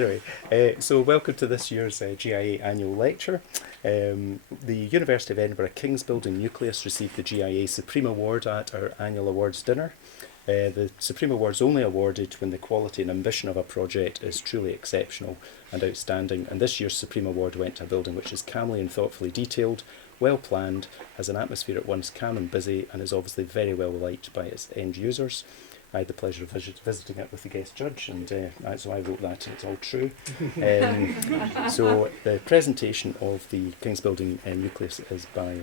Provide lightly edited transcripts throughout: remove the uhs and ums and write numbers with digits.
Anyway, so welcome to this year's GIA Annual Lecture. The University of Edinburgh King's Building Nucleus received the GIA Supreme Award at our annual awards dinner. The Supreme Award is only awarded when the quality and ambition of a project is truly exceptional and outstanding, and this year's Supreme Award went to a building which is calmly and thoughtfully detailed, well planned, has an atmosphere at once calm and busy, and is obviously very well liked by its end users. I had the pleasure of visiting it with the guest judge, and so I wrote that, and it's all true. So the presentation of the King's Building Nucleus is by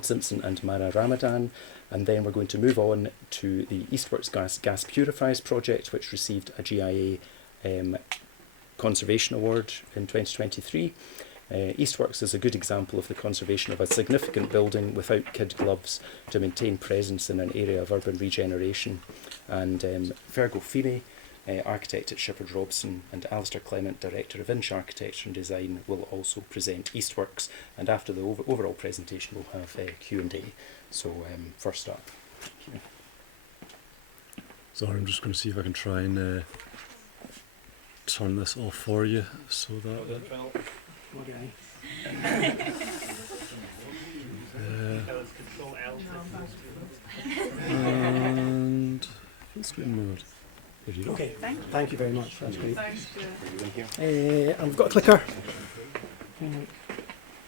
Simpson and Marah Ramadan, and then we're going to move on to the Eastworks Gas Purifiers project, which received a GIA Conservation Award in 2023. Eastworks is a good example of the conservation of a significant building without kid gloves to maintain presence in an area of urban regeneration. And Fergal, Feeney, architect at Sheppard, Robson, and Alisdair, Clement, director of Inch Architecture and Design, will also present Eastworks. And after the overall presentation, we'll have Q&A. So first up. Sorry, I'm just going to see if I can try and turn this off for you so that. And full screen mode. Okay, thank you very much. That's great. I've got a clicker.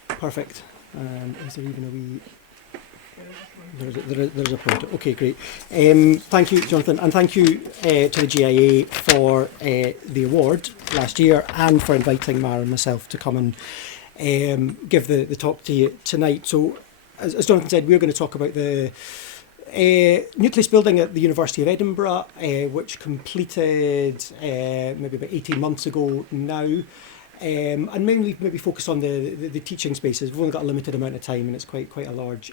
Perfect. Is there even a wee? There's a pointer. Okay, great. Thank you, Jonathan, and thank you to the GIA for the award last year and for inviting Marah and myself to come and give the talk to you tonight. So, as Jonathan said, we're going to talk about the Nucleus building at the University of Edinburgh, which completed maybe about 18 months ago now. And mainly maybe focus on the teaching spaces. We've only got a limited amount of time, and it's quite a large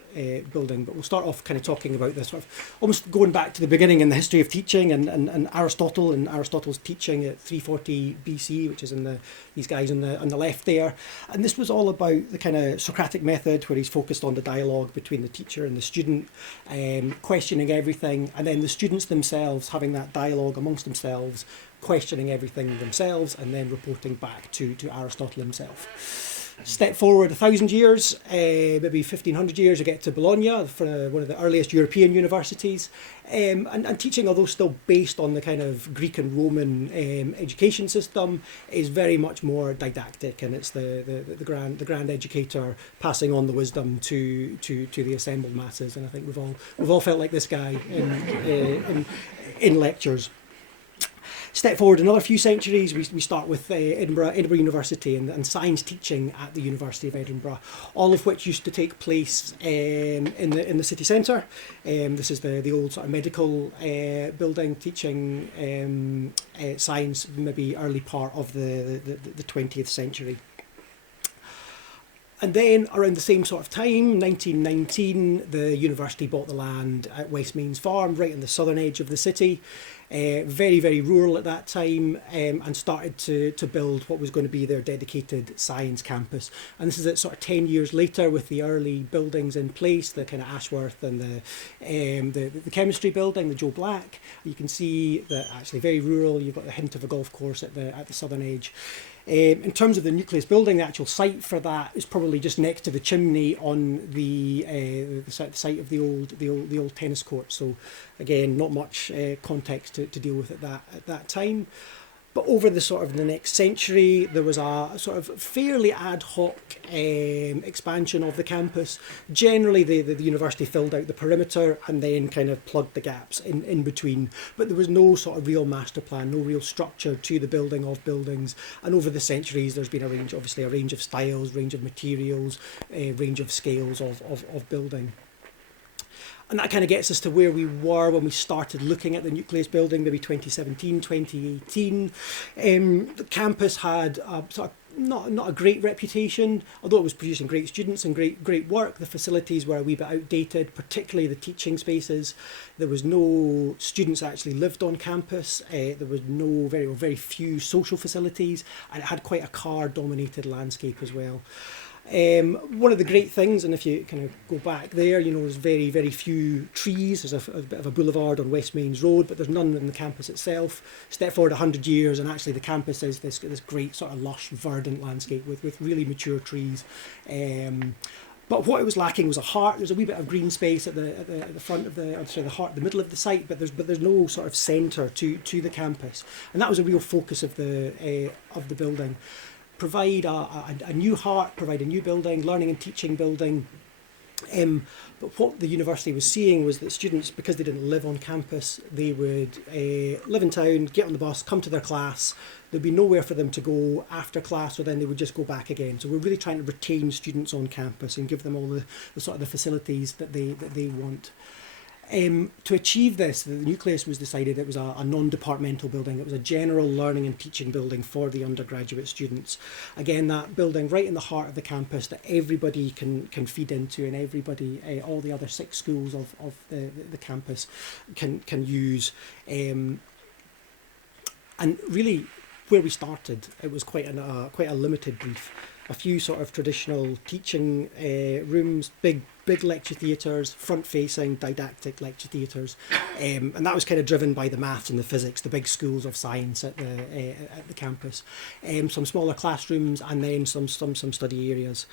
building. But we'll start off kind of talking about this sort of almost going back to the beginning in the history of teaching and Aristotle and Aristotle's teaching at 340 BC, which is in these guys on the left there. And this was all about the kind of Socratic method, where he's focused on the dialogue between the teacher and the student, questioning everything, and then the students themselves having that dialogue amongst themselves, questioning everything themselves, and then reporting back to Aristotle himself. Step forward 1,000 years, maybe 1,500 years, you get to Bologna, for one of the earliest European universities, and teaching, although still based on the kind of Greek and Roman education system, is very much more didactic, and it's the grand educator passing on the wisdom to the assembled masses. And I think we've all felt like this guy in lectures. Step forward another few centuries, we start with Edinburgh University and science teaching at the University of Edinburgh, all of which used to take place in the city centre. This is the old sort of medical building, teaching science, maybe early part of the 20th century. And then around the same sort of time, 1919, the university bought the land at Westmeans Farm, right on the southern edge of the city. Very, very rural at that time, and started to build what was going to be their dedicated science campus. And this is at sort of 10 years later, with the early buildings in place, the kind of Ashworth and the chemistry building, the Joe Black. You can see that actually very rural. You've got the hint of a golf course at the southern edge. In terms of the Nucleus building, the actual site for that is probably just next to the chimney on the site of the old tennis court. So again, not much context to deal with at that time. But over the sort of the next century, there was a sort of fairly ad hoc expansion of the campus. Generally, the university filled out the perimeter and then kind of plugged the gaps in between. But there was no sort of real master plan, no real structure to the building of buildings. And over the centuries, there's been a range of styles, range of materials, range of scales of building. And that kind of gets us to where we were when we started looking at the Nucleus building, maybe 2017, 2018. The campus had sort of not a great reputation, although it was producing great students and great work. The facilities were a wee bit outdated, particularly the teaching spaces. There was no students actually lived on campus. There was very few social facilities, and it had quite a car-dominated landscape as well. One of the great things, and if you kind of go back there, there's very, very few trees. There's a bit of a boulevard on West Mains Road, but there's none in the campus itself. Step forward 100 years, and actually the campus is this great sort of lush, verdant landscape with really mature trees. But what it was lacking was a heart. There's a wee bit of green space at the front of the middle of the site, but there's no sort of centre to the campus, and that was a real focus of the building. Provide a new heart, provide a new building, learning and teaching building. But what the university was seeing was that students, because they didn't live on campus, they would live in town, get on the bus, come to their class. There'd be nowhere for them to go after class, so then they would just go back again. So we're really trying to retain students on campus and give them all the sort of the facilities that they want. To achieve this, the Nucleus was decided it was a non-departmental building. It was a general learning and teaching building for the undergraduate students. Again, that building right in the heart of the campus that everybody can feed into, and everybody, all the other 6 schools of the campus can use. And really, where we started, it was quite a limited brief. A few sort of traditional teaching rooms, big lecture theatres, front-facing didactic lecture theatres, and that was kind of driven by the maths and the physics, the big schools of science at the campus. Some smaller classrooms, and then some study areas.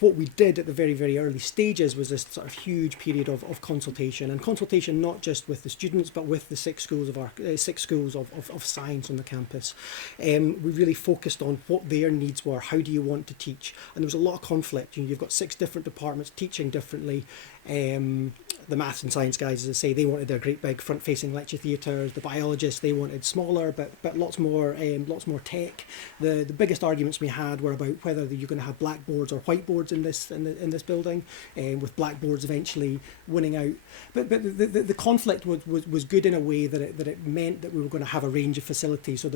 What we did at the very, very early stages was this sort of huge period of consultation, and consultation not just with the students but with the 6 schools of science on the campus. We really focused on what their needs were. How do you want to teach? And there was a lot of conflict. You've got 6 different departments teaching differently. The maths and science guys, as I say, they wanted their great big front-facing lecture theatres. The biologists, they wanted smaller, but lots more tech. The biggest arguments we had were about whether you're going to have blackboards or whiteboards in this building, with blackboards eventually winning out. But the conflict was good in a way that it meant that we were going to have a range of facilities. So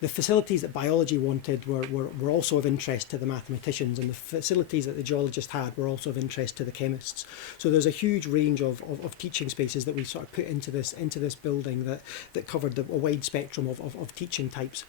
the facilities that biology wanted were also of interest to the mathematicians, and the facilities that the geologists had were also of interest to the chemists. So there's a huge range of teaching spaces that we sort of put into this building that covered a wide spectrum of teaching types.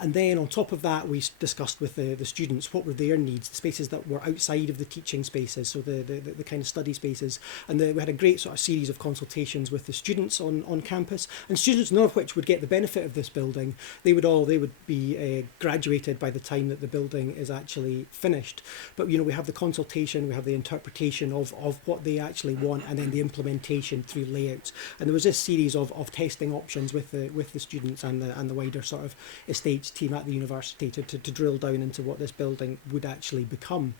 And then on top of that, we discussed with the students what were their needs, the spaces that were outside of the teaching spaces, so the kind of study spaces. And we had a great sort of series of consultations with the students on campus, and students, none of which would get the benefit of this building. They would be graduated by the time that the building is actually finished. But we have the consultation, we have the interpretation of what they actually want, and then the implementation through layouts. And there was this series of testing options with the students and the wider sort of estates team at the university to drill down into what this building would actually become.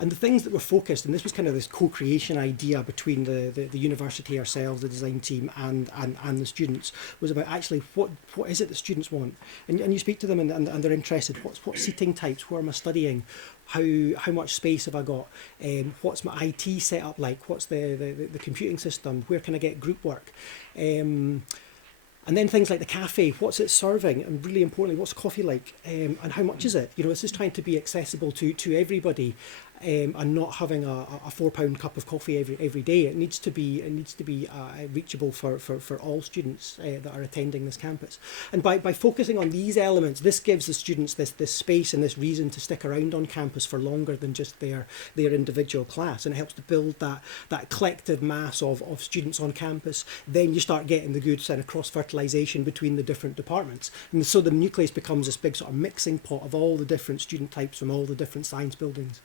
And the things that were focused, and this was kind of this co-creation idea between the university ourselves, the design team, and the students, was about actually what is it that students want. And you speak to them and they're interested. What seating types? Where am I studying? How much space have I got? What's my IT setup like? What's the computing system? Where can I get group work? And then things like the cafe, what's it serving? And really importantly, what's coffee like? And how much is it? This is trying to be accessible to everybody, and not having a £4 cup of coffee every day. It needs to be reachable for all students that are attending this campus. And by focusing on these elements, this gives the students this space and this reason to stick around on campus for longer than just their individual class, and it helps to build that collective mass of students on campus. Then you start getting the good kind of cross-fertilisation between the different departments, and so the Nucleus becomes this big sort of mixing pot of all the different student types from all the different science buildings.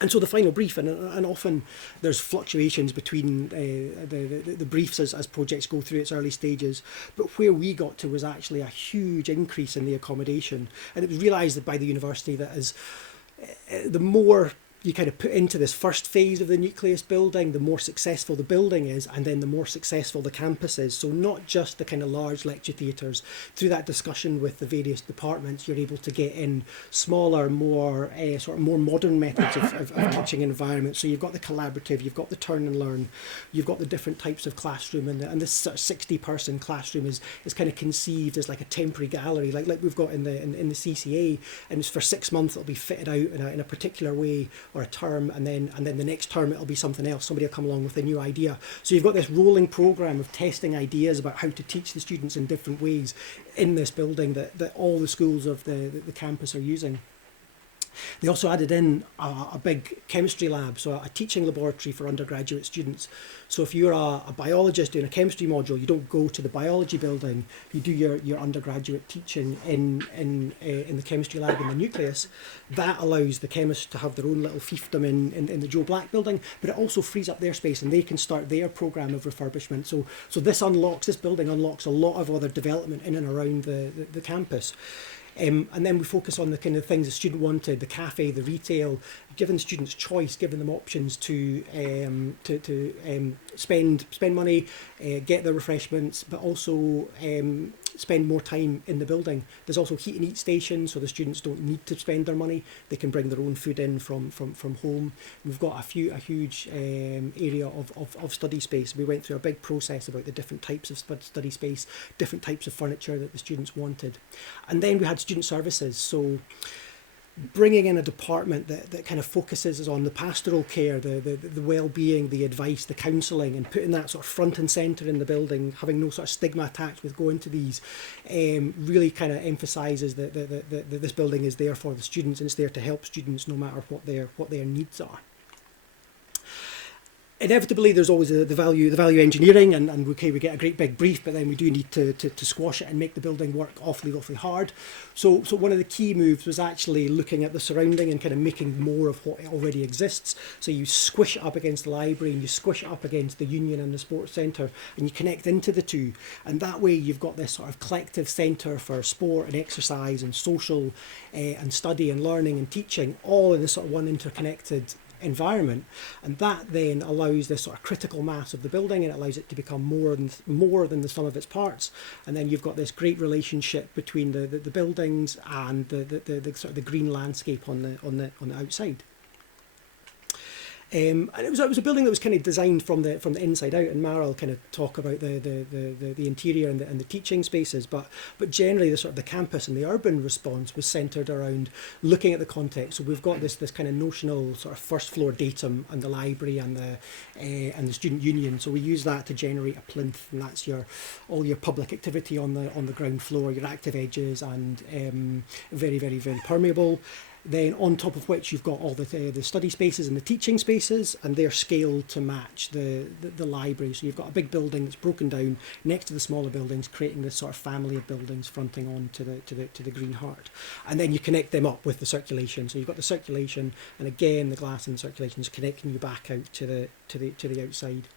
And so the final brief, and often there's fluctuations between the briefs as projects go through its early stages, but where we got to was actually a huge increase in the accommodation. And it was realised by the university that as the more you kind of put into this first phase of the Nucleus building, the more successful the building is, and then the more successful the campus is. So not just the kind of large lecture theatres. Through that discussion with the various departments, you're able to get in smaller, more modern methods of teaching environments. So you've got the collaborative, you've got the turn and learn, you've got the different types of classroom, and this sort of 60-person classroom is kind of conceived as like a temporary gallery, like we've got in the CCA, and it's for 6 months it'll be fitted out in a particular way or a term, and then the next term it'll be something else. Somebody will come along with a new idea. So you've got this rolling programme of testing ideas about how to teach the students in different ways in this building that all the schools of the campus are using. They also added in a big chemistry lab, so a teaching laboratory for undergraduate students. So if you're a biologist doing a chemistry module, you don't go to the biology building, you do your undergraduate teaching in the chemistry lab in the Nucleus. That allows the chemists to have their own little fiefdom in the Joe Black building, but it also frees up their space and they can start their programme of refurbishment. So this building unlocks a lot of other development in and around the campus. And then we focus on the kind of things the student wanted, the cafe, the retail, giving students choice, giving them options to spend money, get their refreshments, but also spend more time in the building. There's also heat and eat stations, so the students don't need to spend their money. They can bring their own food in from home. We've got a huge area of study space. We went through a big process about the different types of study space, different types of furniture that the students wanted. And then we had student services, so bringing in a department that kind of focuses on the pastoral care, the well-being, the advice, the counselling, and putting that sort of front and centre in the building, having no sort of stigma attached with going to these, really kind of emphasises that this building is there for the students and it's there to help students no matter what their needs are. Inevitably, there's always the value engineering, and okay, we get a great big brief, but then we do need to squash it and make the building work awfully hard. So one of the key moves was actually looking at the surrounding and kind of making more of what already exists. So you squish it up against the library and you squish it up against the union and the sports centre, and you connect into the two. And that way you've got this sort of collective centre for sport and exercise and social and study and learning and teaching, all in this sort of one interconnected environment, and that then allows this sort of critical mass of the building, and it allows it to become more than the sum of its parts. And then you've got this great relationship between the buildings and the sort of the green landscape on the outside. And it was a building that was kind of designed from the inside out, and Marah will kind of talk about the interior and the teaching spaces, but generally the sort of the campus and the urban response was centred around looking at the context. So we've got this kind of notional sort of first floor datum and the library and the student union. So we use that to generate a plinth, and that's all your public activity on the ground floor, your active edges, and very permeable. Then on top of which you've got all the study spaces and the teaching spaces, and they're scaled to match the library. So you've got a big building that's broken down next to the smaller buildings, creating this sort of family of buildings fronting on to the Green Heart. And then you connect them up with the circulation. So you've got the circulation, and again the glass in the circulation is connecting you back out to the outside.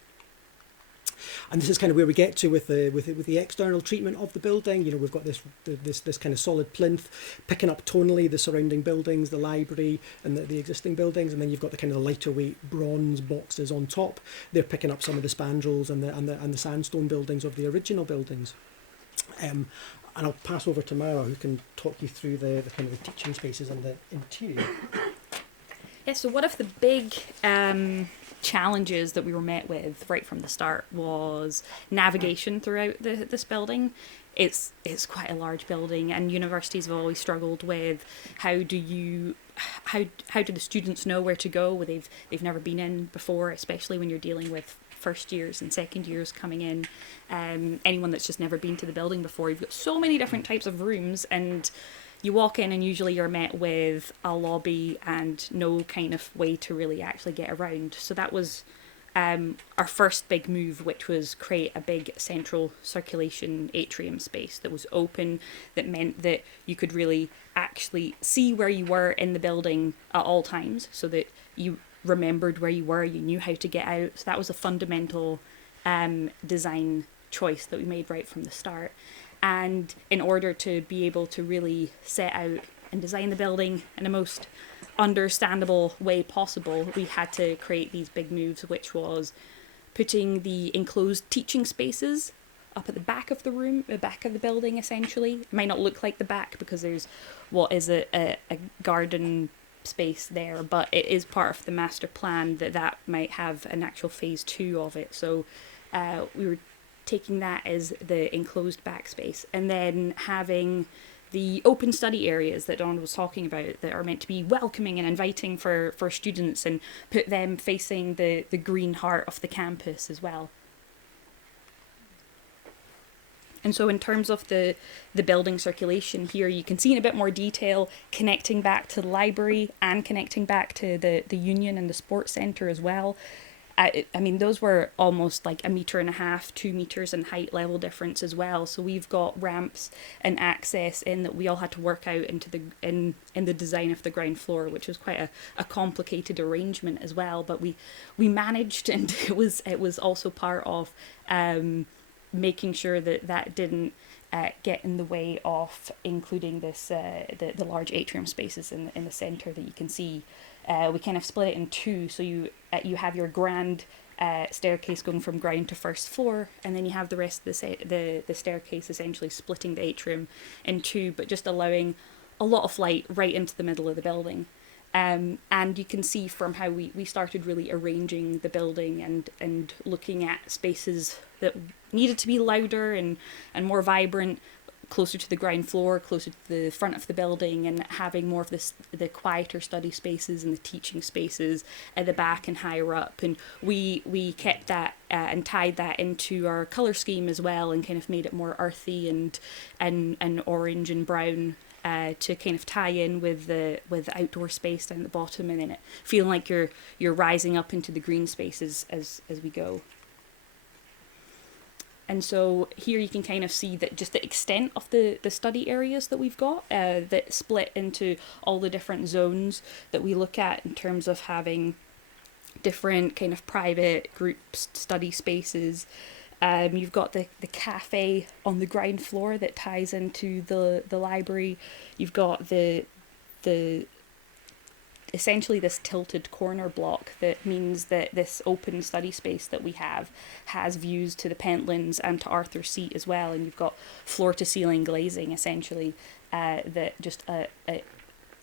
And this is kind of where we get to with the external treatment of the building. You know, we've got this kind of solid plinth picking up tonally the surrounding buildings, the library and the existing buildings, and then you've got the kind of lighter weight bronze boxes on top. They're picking up some of the spandrels and the sandstone buildings of the original buildings. And I'll pass over to Marah, who can talk you through the kind of the teaching spaces and the interior. Yeah, so one of the big challenges that we were met with right from the start was navigation throughout this building. It's quite a large building, and universities have always struggled with how do the students know where to go? They've never been in before, especially when you're dealing with first years and second years coming in. Anyone that's just never been to the building before, you've got so many different types of rooms, and you walk in and usually you're met with a lobby and no kind of way to really actually get around. So that was our first big move, which was create a big central circulation atrium space that was open, that meant that you could really actually see where you were in the building at all times, so that you remembered where you were, you knew how to get out. So that was a fundamental design choice that we made right from the start. And in order to be able to really set out and design the building in the most understandable way possible, we had to create these big moves, which was putting the enclosed teaching spaces up at the back of the room, the back of the building essentially. It might not look like the back because there's what is a garden space there, but it is part of the master plan that might have an actual phase 2 of it. So we were taking that as the enclosed backspace, and then having the open study areas that Don was talking about that are meant to be welcoming and inviting for students and put them facing the green heart of the campus as well. And so in terms of the building circulation here, you can see in a bit more detail connecting back to the library and connecting back to the union and the sports centre as well. I mean, those were almost like 1.5 meters, 2 meters in height level difference as well. So we've got ramps and access in that we all had to work out into in the design of the ground floor, which was quite a complicated arrangement as well. But we managed, and it was also part of making sure that didn't get in the way of including this the large atrium spaces in the centre that you can see. We kind of split it in two, so you have your grand staircase going from ground to first floor, and then you have the rest of the staircase essentially splitting the atrium in two, but just allowing a lot of light right into the middle of the building. And you can see from how we started really arranging the building and looking at spaces that needed to be louder and more vibrant, closer to the ground floor, closer to the front of the building, and having more of the quieter study spaces and the teaching spaces at the back and higher up. And we kept that and tied that into our colour scheme as well, and kind of made it more earthy and orange and brown to kind of tie in with the outdoor space down the bottom, and then it feeling like you're rising up into the green spaces as we go. And so here you can kind of see that just the extent of the study areas that we've got that split into all the different zones that we look at in terms of having different kind of private group study spaces. You've got the cafe on the ground floor that ties into the library. You've got the essentially this tilted corner block that means that this open study space that we have has views to the Pentlands and to Arthur's Seat as well, and you've got floor to ceiling glazing essentially that just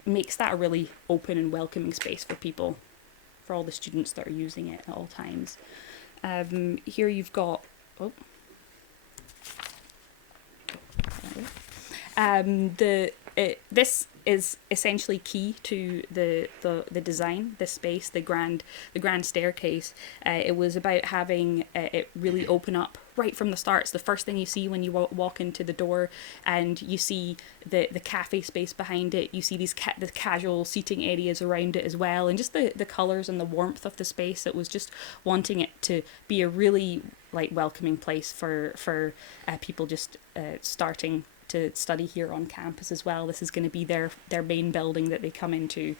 makes that a really open and welcoming space for people, for all the students that are using it at all times. Here you've got this is essentially key to the design, the space, the grand staircase. It was about having it really open up right from the start. It's the first thing you see when you walk into the door, and you see the cafe space behind it. You see these the casual seating areas around it as well, and just the colours and the warmth of the space. It was just wanting it to be a really welcoming place for people just starting to study here on campus as well. This is going to be their main building that they come into,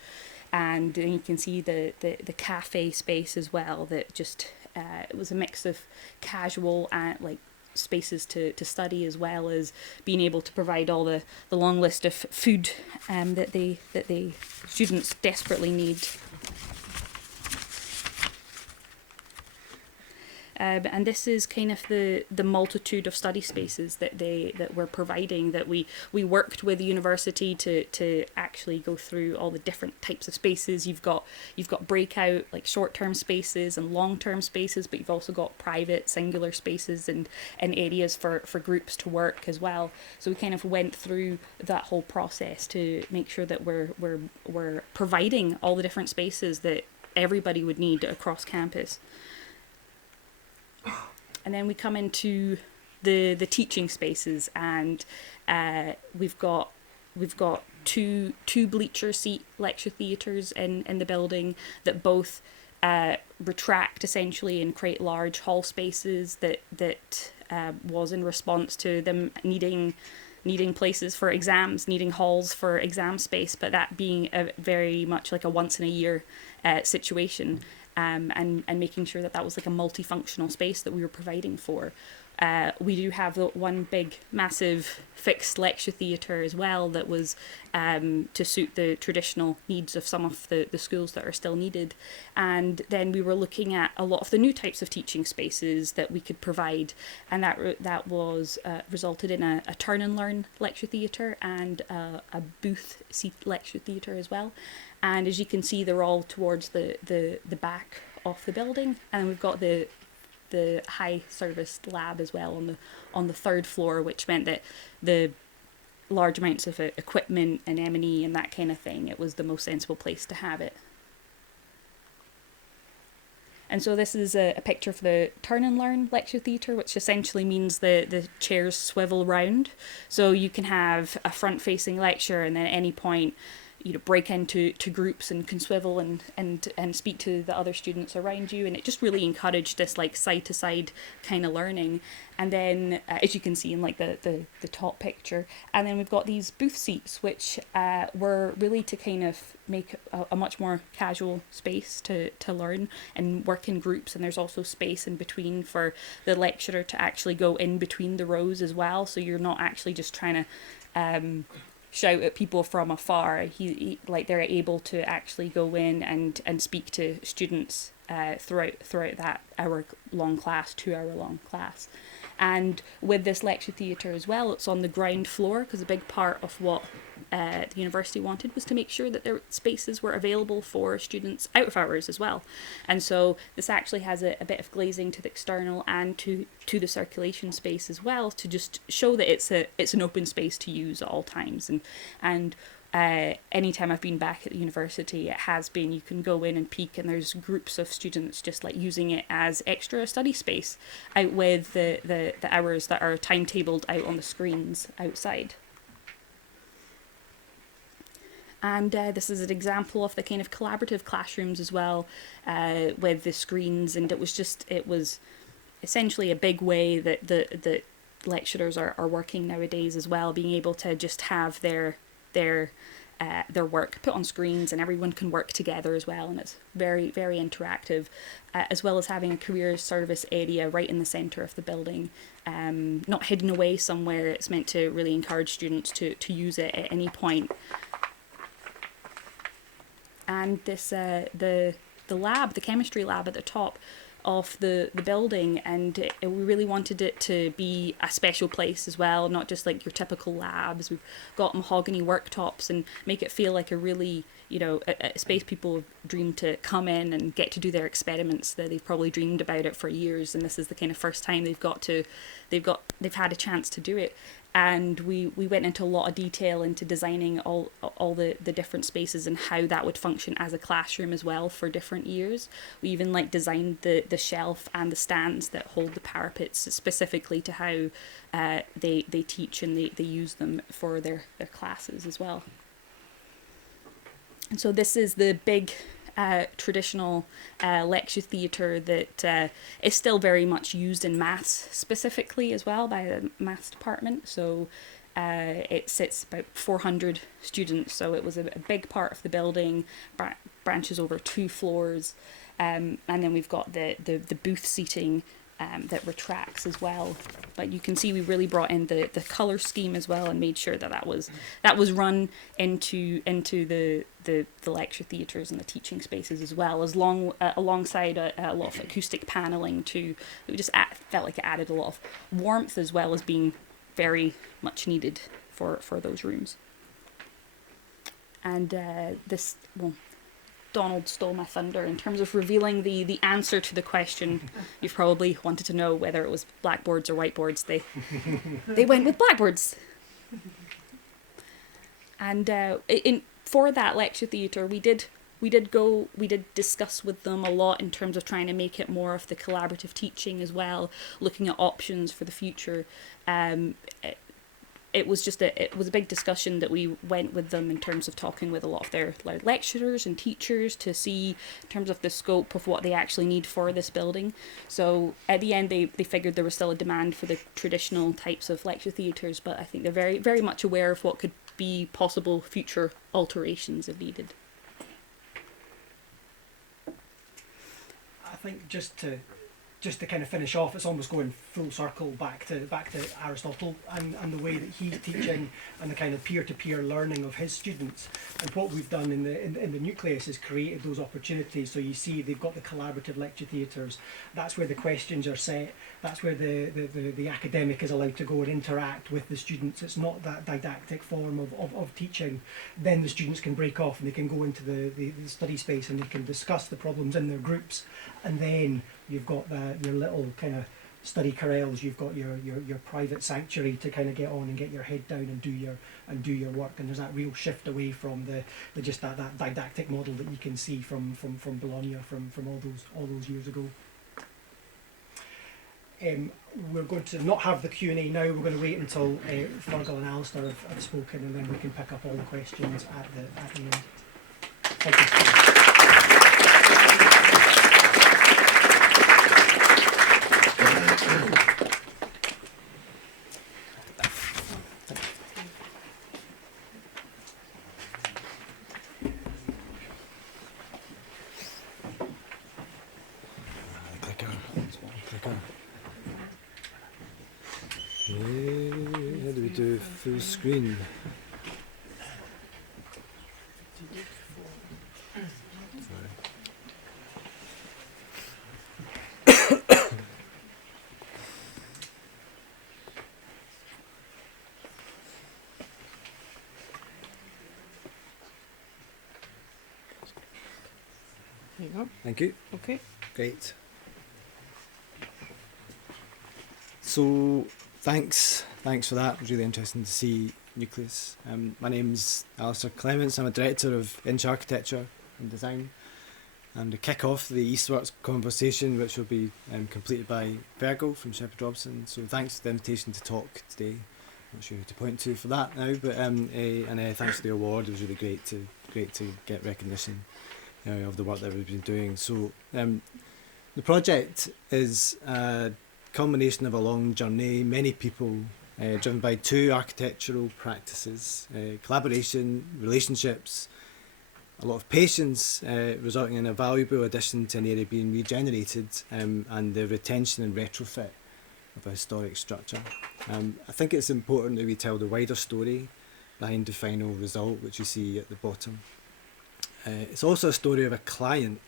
and then you can see the cafe space as well. That just it was a mix of casual and spaces to study, as well as being able to provide all the long list of food that the students desperately need. And this is kind of the multitude of study spaces that we're providing, that we worked with the university to actually go through all the different types of spaces. You've got breakout short-term spaces and long-term spaces, but you've also got private singular spaces and areas for groups to work as well. So we kind of went through that whole process to make sure that we're providing all the different spaces that everybody would need across campus. And then we come into the teaching spaces, and we've got two bleacher seat lecture theatres in the building that both retract essentially and create large hall spaces that was in response to them needing places for exams, needing halls for exam space, but that being very much like a once in a year situation. And making sure that was a multifunctional space that we were providing for. We do have one big, massive fixed lecture theatre as well that was to suit the traditional needs of some of the schools that are still needed. And then we were looking at a lot of the new types of teaching spaces that we could provide, and that was resulted in a turn and learn lecture theatre and a booth seat lecture theatre as well. And as you can see, they're all towards the back of the building, and we've got the high serviced lab as well on the third floor, which meant that the large amounts of equipment and M&E and that kind of thing, it was the most sensible place to have it. And so this is a picture of the Turn and Learn lecture theatre, which essentially means the chairs swivel round. So you can have a front-facing lecture, and then at any point, break into groups and can swivel and speak to the other students around you. And it just really encouraged this like side-to-side kind of learning. And then, as you can see in like the top picture, and then we've got these booth seats, which were really to kind of make a much more casual space to learn and work in groups. And there's also space in between for the lecturer to actually go in between the rows as well. So you're not actually just trying to shout at people from afar. They're able to actually go in and speak to students throughout that hour-long class, 2-hour-long class. And with this lecture theatre as well, it's on the ground floor, because a big part of what the university wanted was to make sure that their spaces were available for students out of hours as well. And so this actually has a bit of glazing to the external and to the circulation space as well, to just show that it's an open space to use at all times. And anytime I've been back at the university, it has been, you can go in and peek, and there's groups of students just like using it as extra study space out with the hours that are timetabled out on the screens outside. And this is an example of the kind of collaborative classrooms as well, with the screens. And it was essentially a big way that the lecturers are working nowadays as well, being able to just have their work put on screens, and everyone can work together as well. And it's very, very interactive, as well as having a career service area right in the centre of the building, not hidden away somewhere. It's meant to really encourage students to use it at any point. And this the lab, the chemistry lab at the top of the building, and we really wanted it to be a special place as well, not just like your typical labs. We've got mahogany worktops and make it feel like a really, a space people have dreamed to come in and get to do their experiments, that they've probably dreamed about it for years, and this is the kind of first time they've had a chance to do it. And we went into a lot of detail into designing all the different spaces and how that would function as a classroom as well for different years. We even designed the shelf and the stands that hold the parapets specifically to how they teach and they use them for their classes as well. And so this is the big traditional lecture theatre that is still very much used in maths specifically as well by the maths department. So it sits about 400 students, so it was a big part of the building, branches over 2 floors, and then we've got the booth seating that retracts as well. But you can see we really brought in the colour scheme as well, and made sure that was run into the lecture theatres and the teaching spaces as well, as alongside a lot of acoustic panelling too. It just felt like it added a lot of warmth as well as being very much needed for those rooms. And Donald stole my thunder in terms of revealing the answer to the question. You've probably wanted to know whether it was blackboards or whiteboards. They went with blackboards. And for that lecture theatre, we did discuss with them a lot in terms of trying to make it more of the collaborative teaching as well, looking at options for the future. It was a big discussion that we went with them in terms of talking with a lot of their lecturers and teachers to see in terms of the scope of what they actually need for this building. So at the end, they figured there was still a demand for the traditional types of lecture theatres, but I think they're very, very much aware of what could be possible future alterations if needed. I think just to kind of finish off, it's almost going full circle back to Aristotle and the way that he's teaching and the kind of peer-to-peer learning of his students. And what we've done in the Nucleus is created those opportunities. So you see they've got the collaborative lecture theatres. That's where the questions are set. That's where the academic is allowed to go and interact with the students. It's not that didactic form of teaching. Then the students can break off and they can go into the study space and they can discuss the problems in their groups. And then you've got your little kind of study corrals, you've got your private sanctuary to kind of get on and get your head down and do your work. And there's that real shift away from the just that didactic model that you can see from Bologna from all those years ago. We're going to not have the Q&A now. We're going to wait until Fergal and Alisdair have spoken, and then we can pick up all the questions at the end. Thank you. How do we do full screen? There you go. Thank you. Okay. Great. So thanks for that. It was really interesting to see Nucleus. My name's Alisdair Clement. I'm a director of Inch Architecture and Design. And to kick off the Eastworks conversation, which will be completed by Fergal from Sheppard Robson. So thanks for the invitation to talk today. Not sure who to point to for that now, but thanks for the award. It was really great to get recognition of the work that we've been doing. So the project is a culmination of a long journey, many people driven by two architectural practices, collaboration, relationships, a lot of patience, resulting in a valuable addition to an area being regenerated, and the retention and retrofit of a historic structure. I think it's important that we tell the wider story behind the final result, which you see at the bottom. It's also a story of a client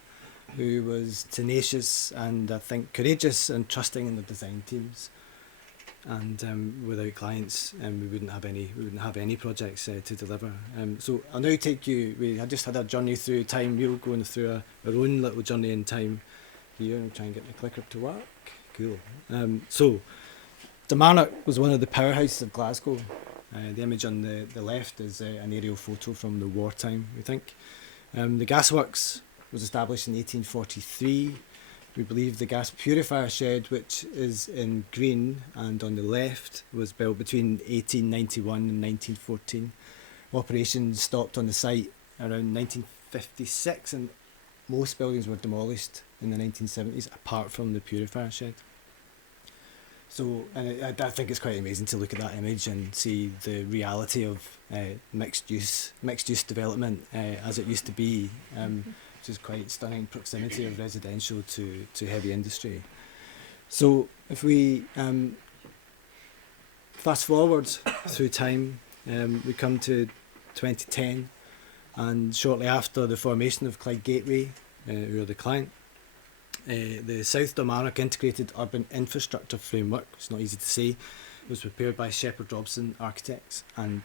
who was tenacious and I think courageous and trusting in the design teams. And without clients, we wouldn't have any projects to deliver. So I'll now take you. We had just had a journey through time. We're going through our own little journey in time here. I'll try and get the clicker to work. Cool. So Dalmarnock was one of the powerhouses of Glasgow. The image on the left is an aerial photo from the wartime, we think. The gasworks was established in 1843. We believe the gas purifier shed, which is in green and on the left, was built between 1891 and 1914. Operations stopped on the site around 1956, and most buildings were demolished in the 1970s, apart from the purifier shed. So, and I think it's quite amazing to look at that image and see the reality of mixed use development as it used to be. Which is quite stunning proximity of residential to heavy industry. So if we fast forward through time, we come to 2010, and shortly after the formation of Clyde Gateway, who are the client, the South Dalmarnock Integrated Urban Infrastructure Framework, it's not easy to say, was prepared by Sheppard Robson architects, and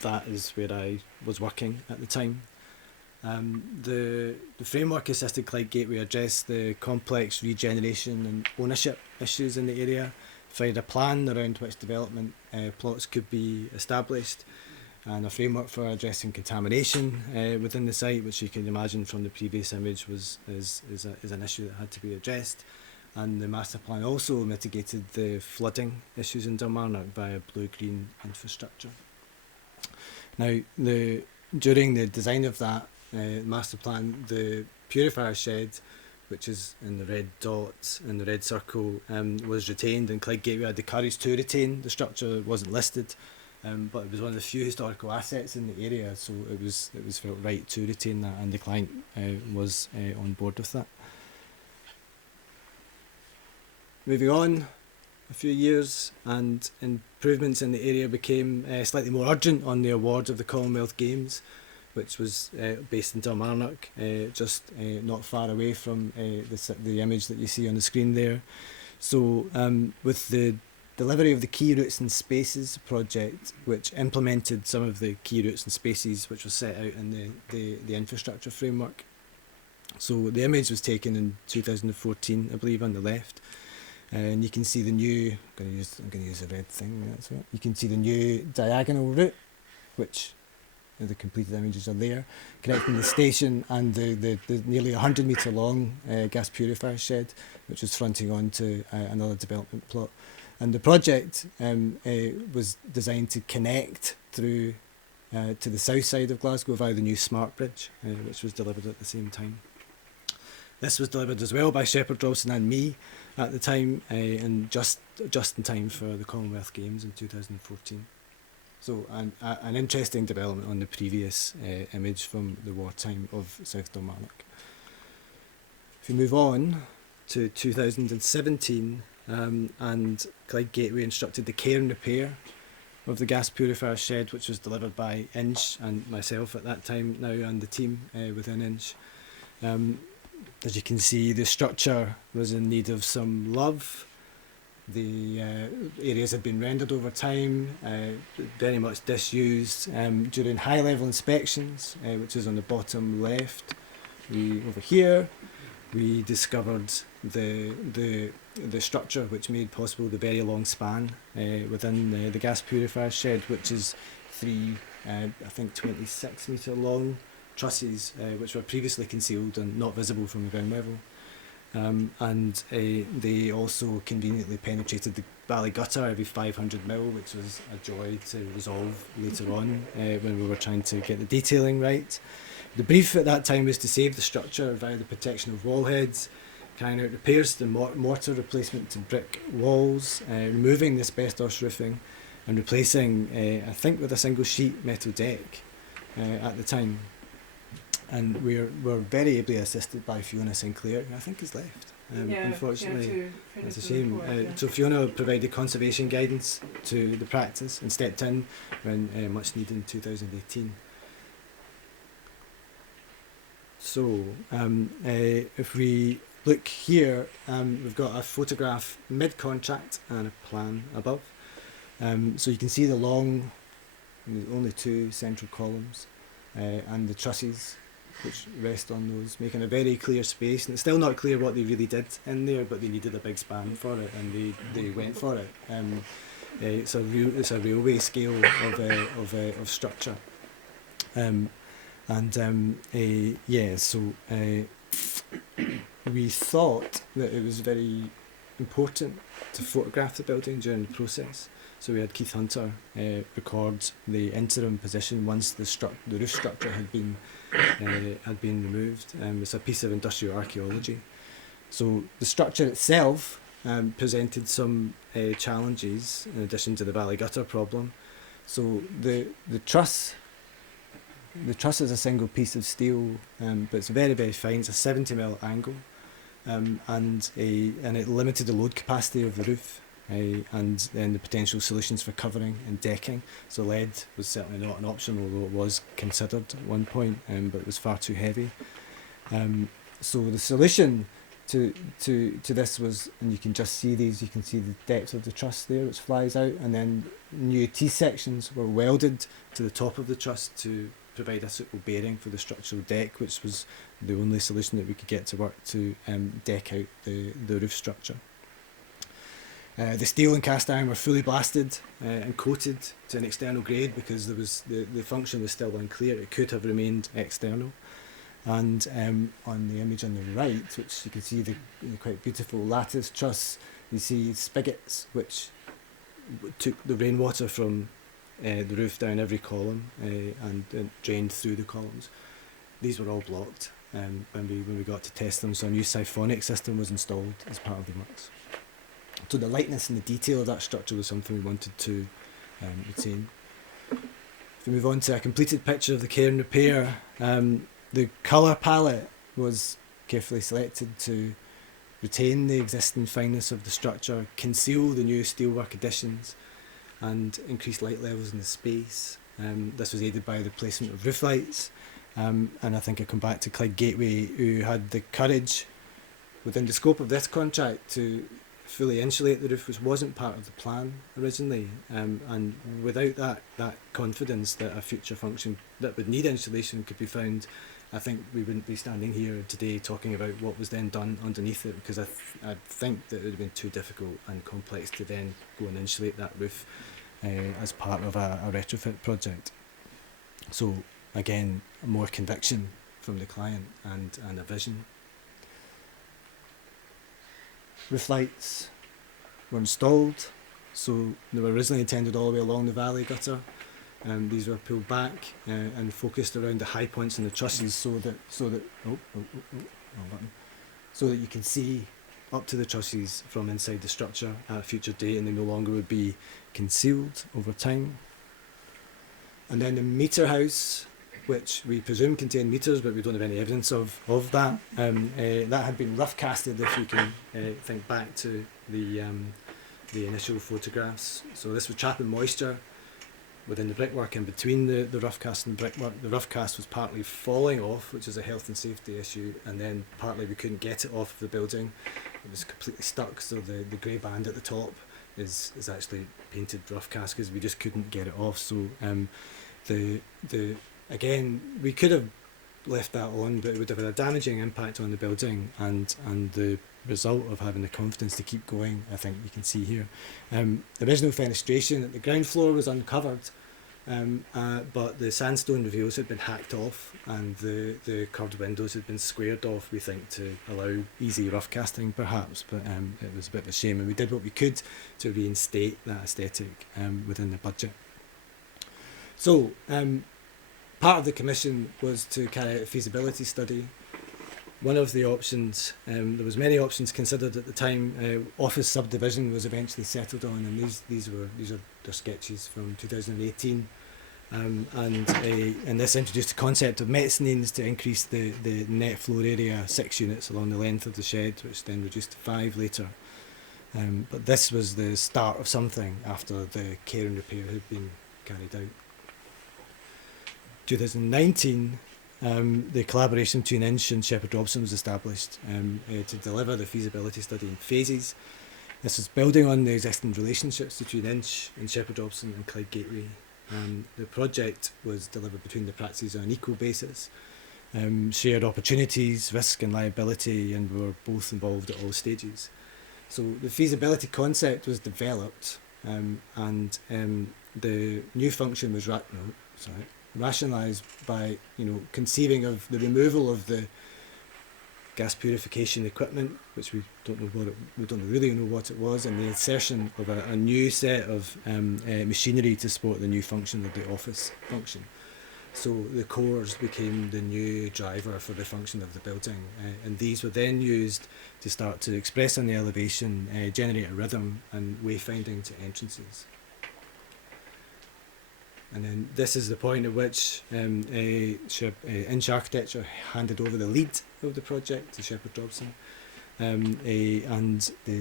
that is where I was working at the time. The framework assisted Clyde Gateway address the complex regeneration and ownership issues in the area, provided a plan around which development plots could be established, and a framework for addressing contamination within the site, which you can imagine from the previous image is an issue that had to be addressed. And the master plan also mitigated the flooding issues in Dalmarnock via blue-green infrastructure. Now, during the design of that master plan, the purifier shed, which is in the red dot and the red circle, was retained, and Clyde Gateway had the courage to retain the structure. It wasn't listed, but it was one of the few historical assets in the area, so it was felt right to retain that, and the client was on board with that. Moving on a few years, and improvements in the area became slightly more urgent on the award of the Commonwealth Games, which was based in Dalmarnock, just not far away from the image that you see on the screen there. So with the delivery of the Key Routes and Spaces project, which implemented some of the key routes and spaces which was set out in the infrastructure framework. So the image was taken in 2014, I believe, on the left. And you can see the new, I'm going to use a red thing, that's right. You can see the new diagonal route, which the completed images are there, connecting the station and the nearly 100 metre long gas purifier shed, which was fronting onto another development plot. And the project was designed to connect through to the south side of Glasgow via the new Smart Bridge, which was delivered at the same time. This was delivered as well by Sheppard, Robson and me at the time, and just in time for the Commonwealth Games in 2014. So an interesting development on the previous image from the wartime of South Dalmarnock. If we move on to 2017, and Clyde Gateway instructed the care and repair of the gas purifier shed, which was delivered by Inch and myself at that time now, and the team within Inch. As you can see, the structure was in need of some love. The areas had been rendered over time, very much disused. During high-level inspections, which is on the bottom left, over here, we discovered the structure which made possible the very long span within the gas purifier shed, which is three, I think 26 metre long trusses, which were previously concealed and not visible from the ground level. And they also conveniently penetrated the valley gutter every 500 mil, which was a joy to resolve later on when we were trying to get the detailing right. The brief at that time was to save the structure via the protection of wall heads, carrying out repairs to mortar replacement to brick walls, removing the asbestos roofing, and replacing, I think, with a single sheet metal deck at the time. And we're very ably assisted by Fiona Sinclair, who I think is left. Unfortunately, that's a shame. So Fiona provided conservation guidance to the practice and stepped in when much needed in 2018. So if we look here, we've got a photograph mid-contract and a plan above. So you can see the long, only two central columns, and the trusses which rest on those, making a very clear space. And it's still not clear what they really did in there, but they needed a big span for it, and they went for it. It's a railway scale of structure. So we thought that it was very important to photograph the building during the process. So we had Keith Hunter record the interim position once the roof structure had been removed. It's a piece of industrial archaeology. So the structure itself presented some challenges in addition to the valley gutter problem. So the truss is a single piece of steel, but it's very, very fine. It's a 70 mm angle, and it limited the load capacity of the roof. And then the potential solutions for covering and decking. So lead was certainly not an option, although it was considered at one point, but it was far too heavy. So the solution to this was, and you can just see these, you can see the depth of the truss there, which flies out, and then new T-sections were welded to the top of the truss to provide a suitable bearing for the structural deck, which was the only solution that we could get to work to deck out the roof structure. The steel and cast iron were fully blasted and coated to an external grade because there was the function was still unclear. It could have remained external. And on the image on the right, which you can see the quite beautiful lattice truss, you see spigots which took the rainwater from the roof down every column and drained through the columns. These were all blocked when we got to test them, so a new siphonic system was installed as part of the works. So the lightness and the detail of that structure was something we wanted to retain. If we move on to a completed picture of the care and repair, the colour palette was carefully selected to retain the existing fineness of the structure, conceal the new steelwork additions, and increase light levels in the space. This was aided by the placement of roof lights, and I think I come back to Clyde Gateway, who had the courage within the scope of this contract to fully insulate the roof, which wasn't part of the plan originally, and without that confidence that a future function that would need insulation could be found, I think we wouldn't be standing here today talking about what was then done underneath it, because I think that it would have been too difficult and complex to then go and insulate that roof as part of a retrofit project. So again, more conviction from the client and a vision. Roof lights were installed, so they were originally intended all the way along the valley gutter. These were pulled back and focused around the high points in the trusses, so that you can see up to the trusses from inside the structure at a future date, and they no longer would be concealed over time. And then the meter house, which we presume contained meters, but we don't have any evidence of that. That had been rough casted, if you can think back to the initial photographs. So this was trapping moisture within the brickwork and between the rough cast and brickwork. The rough cast was partly falling off, which is a health and safety issue, and then partly we couldn't get it off the building. It was completely stuck, so the grey band at the top is actually painted rough cast because we just couldn't get it off. So again, we could have left that on, but it would have had a damaging impact on the building, and the result of having the confidence to keep going, I think you can see here. The original fenestration at the ground floor was uncovered, but the sandstone reveals had been hacked off, and the curved windows had been squared off, we think, to allow easy rough casting perhaps, but it was a bit of a shame, and we did what we could to reinstate that aesthetic within the budget. So part of the commission was to carry out a feasibility study. One of the options, there was many options considered at the time. Office subdivision was eventually settled on, and these are their sketches from 2018, and this introduced the concept of mezzanines to increase the net floor area 6 units along the length of the shed, which then reduced to 5 later. But this was the start of something after the care and repair had been carried out. 2019. The collaboration between Inch and Sheppard Robson was established to deliver the feasibility study in phases. This is building on the existing relationships between Inch and Sheppard Robson and Clyde Gateway. The project was delivered between the practices on an equal basis, shared opportunities, risk and liability, and we were both involved at all stages. So the feasibility concept was developed, and the new function was rationalised by conceiving of the removal of the gas purification equipment, which we don't really know what it was, and the insertion of a new set of machinery to support the new function of the office function. So the cores became the new driver for the function of the building, and these were then used to start to express on the elevation, generate a rhythm and wayfinding to entrances. And then this is the point at which Inch Architecture handed over the lead of the project to Sheppard Robson, and the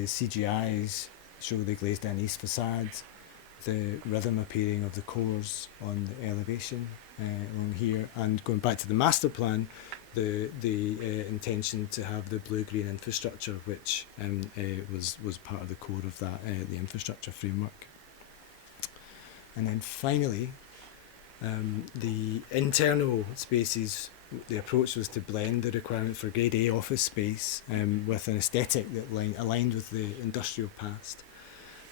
CGIs show the glazed-in east facade, the rhythm appearing of the cores on the elevation along here, and going back to the master plan, the intention to have the blue-green infrastructure, which was part of the core of that the infrastructure framework. And then finally, the internal spaces, the approach was to blend the requirement for grade A office space with an aesthetic that aligned with the industrial past.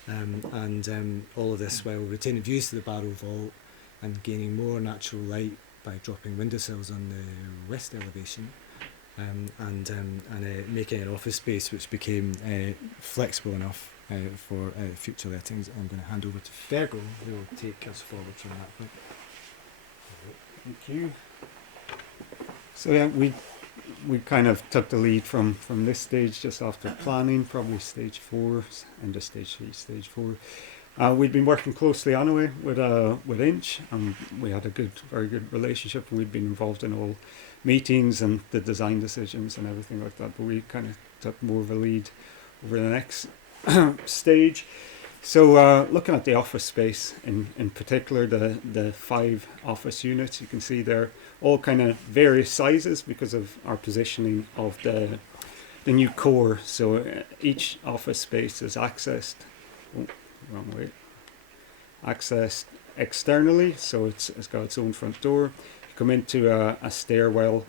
And all of this while retaining views to the barrow vault and gaining more natural light by dropping windowsills on the west elevation, and making an office space which became flexible enough for future lettings. I'm going to hand over to Fergal, who will take us forward from that point. Thank you. So yeah, we kind of took the lead from this stage just after planning, probably stage 4, end of stage 3, stage 4. We'd been working closely anyway with Inch, and we had a very good relationship. We'd been involved in all meetings and the design decisions and everything like that, but we kind of took more of a lead over the next stage. So looking at the office space in particular, the 5 office units, you can see they're all kind of various sizes because of our positioning of the new core. So each office space is accessed externally, so it's got its own front door. You come into a stairwell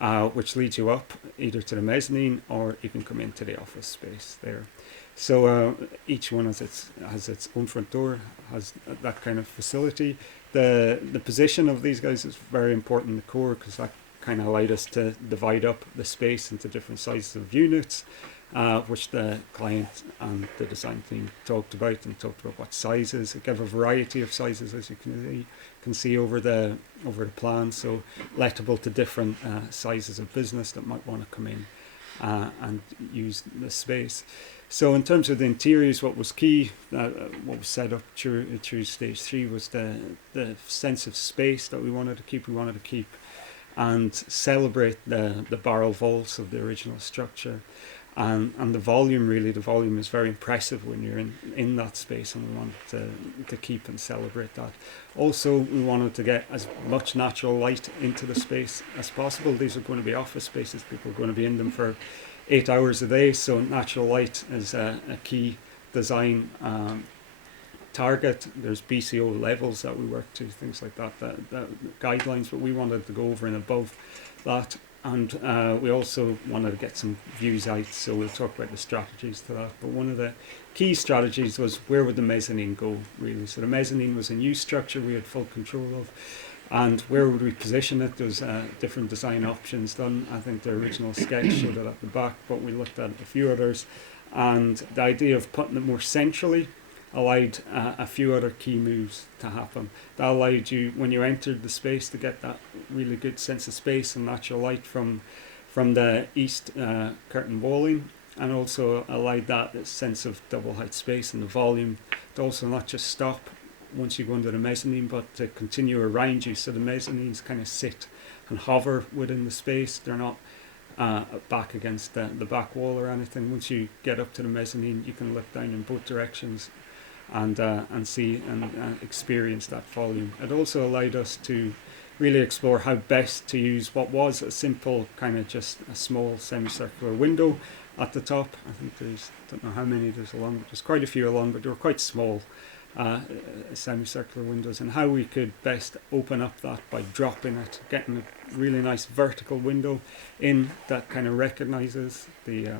which leads you up either to the mezzanine or you can come into the office space there. So each one has its own front door, has that kind of facility. The position of these guys is very important in the core because that kind of allowed us to divide up the space into different sizes of units, which the client and the design team talked about what sizes. It gave a variety of sizes, as you can see over the plan, so lettable to different sizes of business that might want to come in and use the space. So in terms of the interiors, what was key, what was set up through stage 3 was the sense of space that we wanted to keep. We wanted to keep and celebrate the barrel vaults of the original structure. And the volume, really, the volume is very impressive when you're in that space, and we wanted to keep and celebrate that. Also, we wanted to get as much natural light into the space as possible. These are going to be office spaces. People are going to be in them for 8 hours a day, so natural light is a key design target. There's BCO levels that we work to, things like that, the guidelines, but we wanted to go over and above that. And we also wanted to get some views out, so we'll talk about the strategies to that. But one of the key strategies was where would the mezzanine go, really. So the mezzanine was a new structure we had full control of. And where would we position it? There's different design options done. I think the original sketch showed it at the back, but we looked at a few others. And the idea of putting it more centrally allowed a few other key moves to happen. That allowed you, when you entered the space, to get that really good sense of space and natural light from the east curtain walling, and also allowed that sense of double height space and the volume to also not just stop once you go into the mezzanine, but to continue around you. So the mezzanines kind of sit and hover within the space. They're not back against the back wall or anything. Once you get up to the mezzanine, you can look down in both directions and see and experience that volume. It also allowed us to really explore how best to use what was a simple kind of just a small semicircular window at the top. I think don't know how many there's along, but there's quite a few along, but they were quite small semicircular windows, and how we could best open up that by dropping it, getting a really nice vertical window in that kind of recognises the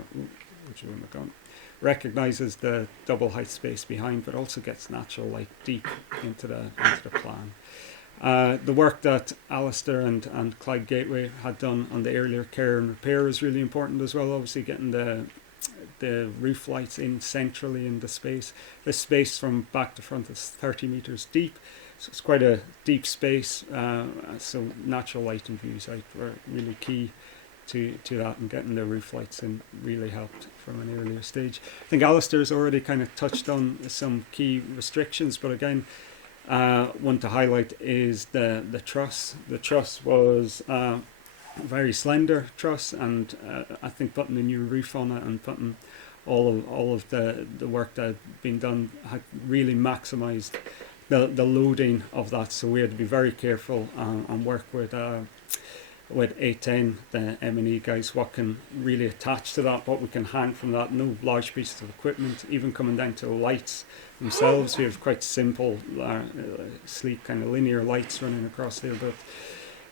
recognises the double height space behind, but also gets natural light deep into the plan. The work that Alisdair and Clyde Gateway had done on the earlier care and repair is really important as well. Obviously, getting the roof lights in centrally in the space. This space from back to front is 30 metres deep, so it's quite a deep space. So natural light and views out were really key to that, and getting the roof lights in really helped from an earlier stage. I think Alisdair's already kind of touched on some key restrictions, but again, one to highlight is the truss. The truss was a very slender truss, and I think putting a new roof on it and putting all of the work that had been done had really maximised the loading of that. So we had to be very careful and work with A10, the M&E guys, what can really attach to that, what we can hang from that. No large pieces of equipment, even coming down to the lights themselves. We have quite simple, sleek kind of linear lights running across there, but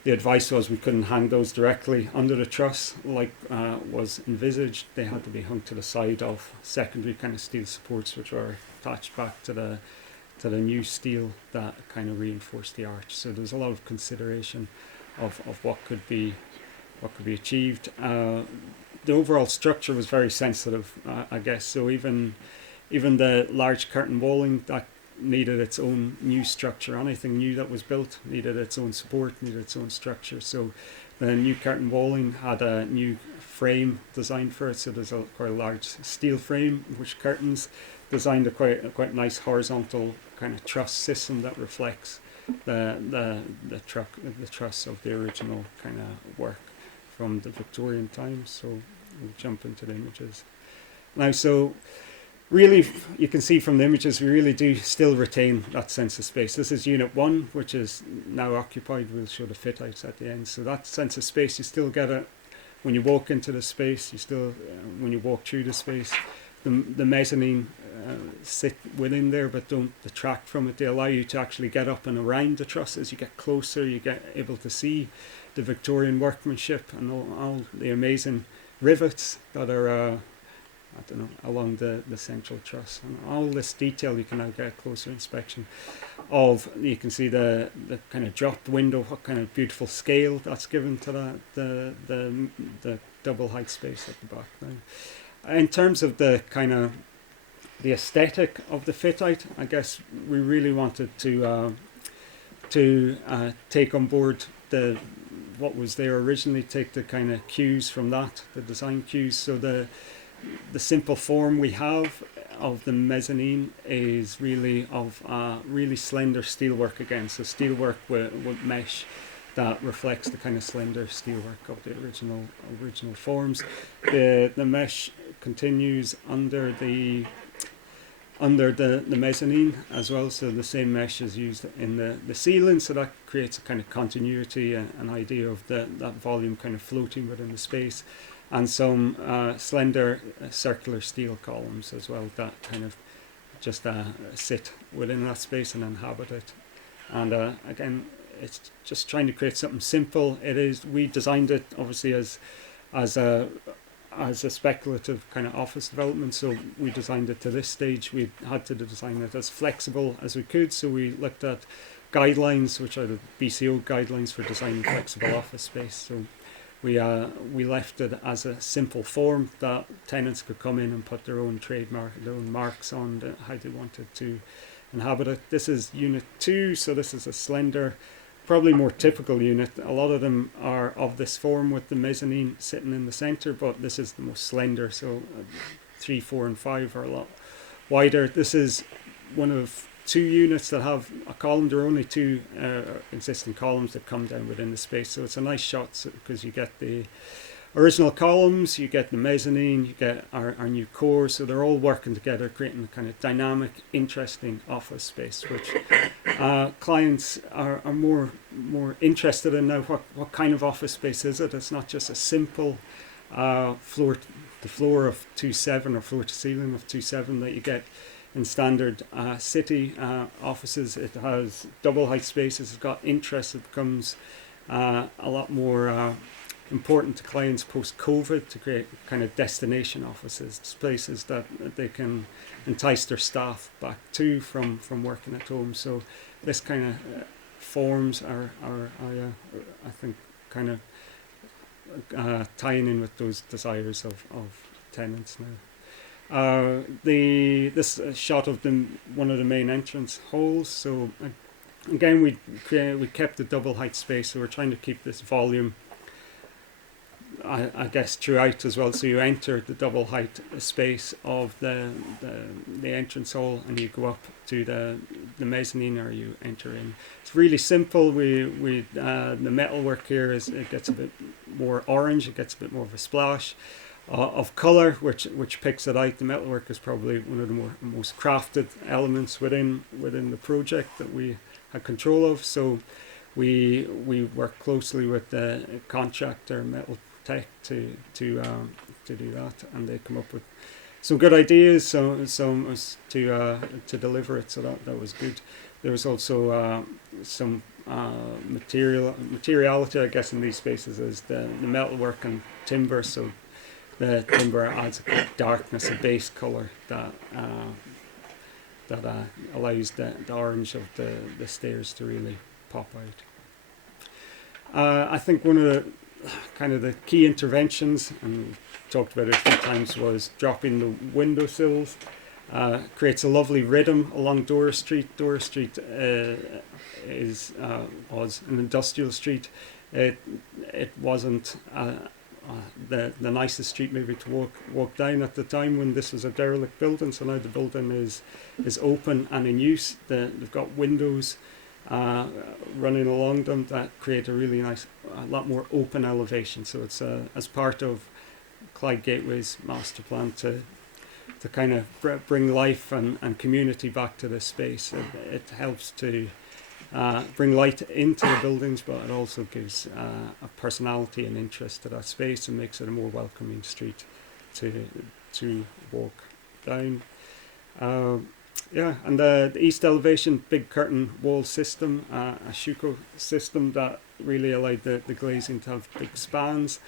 the advice was we couldn't hang those directly under the truss like was envisaged. They had to be hung to the side of secondary kind of steel supports, which were attached back to the new steel that kind of reinforced the arch. So there's a lot of consideration of what could be achieved. The overall structure was very sensitive, I guess. So even the large curtain walling that needed its own new structure. Anything new that was built needed its own support, needed its own structure. So the new curtain walling had a new frame designed for it. So there's quite a large steel frame, which curtains designed a quite nice horizontal kind of truss system that reflects the truss of the original kind of work from the Victorian times. So we'll jump into the images now. So really, you can see from the images, we really do still retain that sense of space. This is Unit 1, which is now occupied. We'll show the fit outs at the end. So that sense of space, you still get it when you walk into the space. You still, when you walk through the space, the mezzanine sit within there but don't detract from it. They allow you to actually get up and around the truss. As you get closer, you get able to see the Victorian workmanship and all the amazing rivets that are along the central truss, and all this detail you can now get a closer inspection of. You can see the kind of dropped window, what kind of beautiful scale that's given to that, the double height space at the back now. In terms of the kind of the aesthetic of the fit out, I guess we really wanted to take on board what was there originally, take the kind of cues from that, the design cues. So the simple form we have of the mezzanine is really of really slender steelwork again. So steelwork with mesh that reflects the kind of slender steelwork of the original forms. The mesh continues under the mezzanine as well, so the same mesh is used in the ceiling, so that creates a kind of continuity, an idea of that volume kind of floating within the space, and some slender circular steel columns as well that kind of just sit within that space and inhabit it. And again, it's just trying to create something simple. We designed it obviously as a speculative kind of office development, so we designed it to this stage. We had to design it as flexible as we could, so we looked at guidelines, which are the BCO guidelines for designing flexible office space. So we left it as a simple form that tenants could come in and put their own trademark, their own marks on how they wanted to inhabit it. This is unit 2, so this is a slender, probably more typical unit. A lot of them are of this form with the mezzanine sitting in the centre, but this is the most slender, so 3, 4 and 5 are a lot wider. This is one of 2 units that have a column. There are only 2 existing columns that come down within the space, so it's a nice shot because you get the original columns, you get the mezzanine, you get our new core, so they're all working together, creating a kind of dynamic, interesting office space, which clients are more interested in now. What kind of office space is it? It's not just a simple floor of 2.7 or floor to ceiling of 2.7 that you get in standard city offices. It has double height spaces, it's got interest. It becomes a lot more important to clients post-COVID to create kind of destination offices, places that they can entice their staff back to from working at home. So this kind of forms are I think kind of tying in with those desires of tenants now. This shot of one of the main entrance halls. So again, we kept the double height space, so we're trying to keep this volume I guess throughout as well. So you enter the double height space of the entrance hall and you go up to the mezzanine, or you enter in. It's really simple. The metalwork here it gets a bit more orange, it gets a bit more of a splash of colour, which picks it out. The metalwork is probably one of the most crafted elements within the project that we had control of. So we work closely with the contractor Metal Tech to do that, and they come up with some good ideas, so to deliver it. So that was good. There was also some materiality, I guess, in these spaces is the metalwork and timber. So the timber adds a darkness, a base colour that allows the orange of the stairs to really pop out. I think one of the kind of the key interventions, and we've talked about it a few times, was dropping the windowsills. Creates a lovely rhythm along Dora Street. Dora Street was an industrial street. It wasn't the nicest street maybe to walk down at the time when this was a derelict building. So now the building is open and in use. They've got windows running along them that create a really nice, a lot more open elevation. So it's as part of Clyde Gateway's master plan to kind of bring life and community back to this space. It helps to bring light into the buildings, but it also gives a personality and interest to that space and makes it a more welcoming street to walk down. Yeah, and the east elevation, big curtain wall system, a Schuko system that really allowed the glazing to have big spans.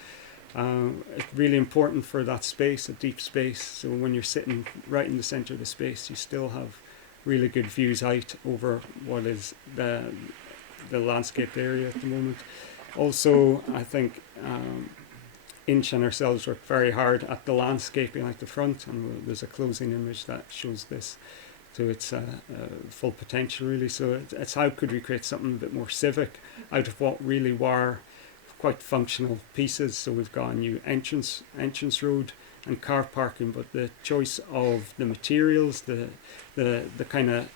It's really important for that space, a deep space, so when you're sitting right in the centre of the space, you still have really good views out over what is the landscaped area at the moment. Also, I think Inch and ourselves worked very hard at the landscaping at the front, and there's a closing image that shows this to its full potential, really. So it's how could we create something a bit more civic out of what really were quite functional pieces. So we've got a new entrance road and car parking, but the choice of the materials, the kind of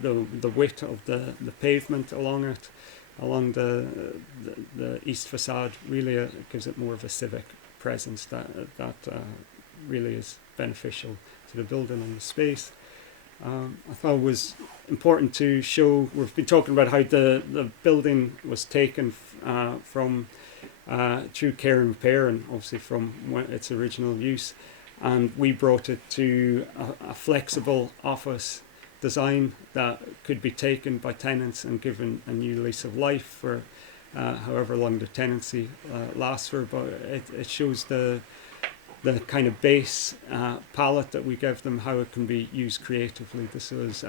the width of the pavement along it, along the east facade, really gives it more of a civic presence that really is beneficial to the building and the space. I thought it was important to show, we've been talking about how the building was taken from through care and repair, and obviously from its original use, and we brought it to a flexible office design that could be taken by tenants and given a new lease of life for however long the tenancy lasts for. But it shows the kind of base palette that we give them, how it can be used creatively. This was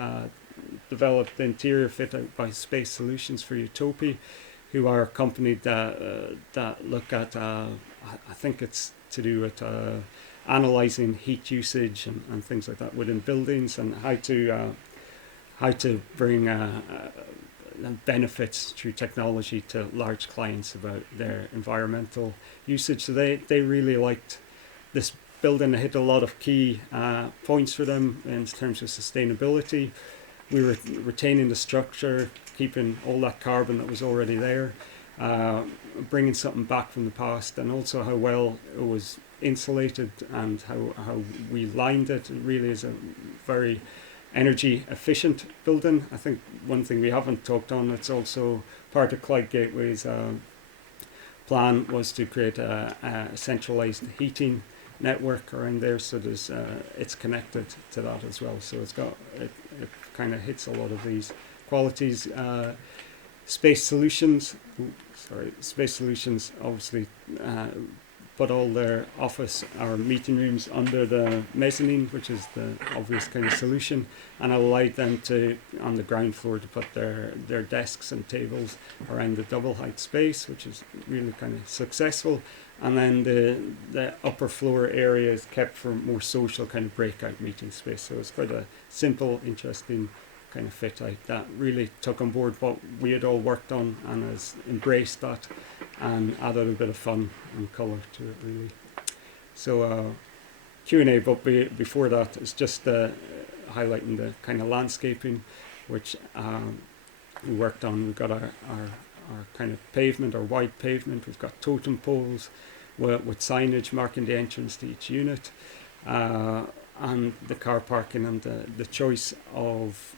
developed, the interior fit out by Space Solutions for Utopia, who are a company that look at, I think it's to do with analysing heat usage and things like that within buildings, and how to bring benefits through technology to large clients about their environmental usage. So they really liked this building. It hit a lot of key points for them in terms of sustainability. We were retaining the structure, keeping all that carbon that was already there, bringing something back from the past, and also how well it was insulated and how we lined it. It really is a very energy efficient building. I think one thing we haven't talked on, it's also part of Clyde Gateway's plan, was to create a centralised heating network around there, so there's it's connected to that as well. So it kind of hits a lot of these qualities. Space Solutions obviously put all their office or meeting rooms under the mezzanine, which is the obvious kind of solution, and allowed them to, on the ground floor, to put their desks and tables around the double height space, which is really kind of successful. And then the upper floor area is kept for more social kind of breakout meeting space. So it's quite a simple, interesting kind of fit out that really took on board what we had all worked on and has embraced that and added a bit of fun and colour to it, really. So Q&A, but before that, it's just highlighting the kind of landscaping which we worked on. We've got our kind of pavement, our wide pavement. We've got totem poles with signage marking the entrance to each unit, and the car parking, and the choice of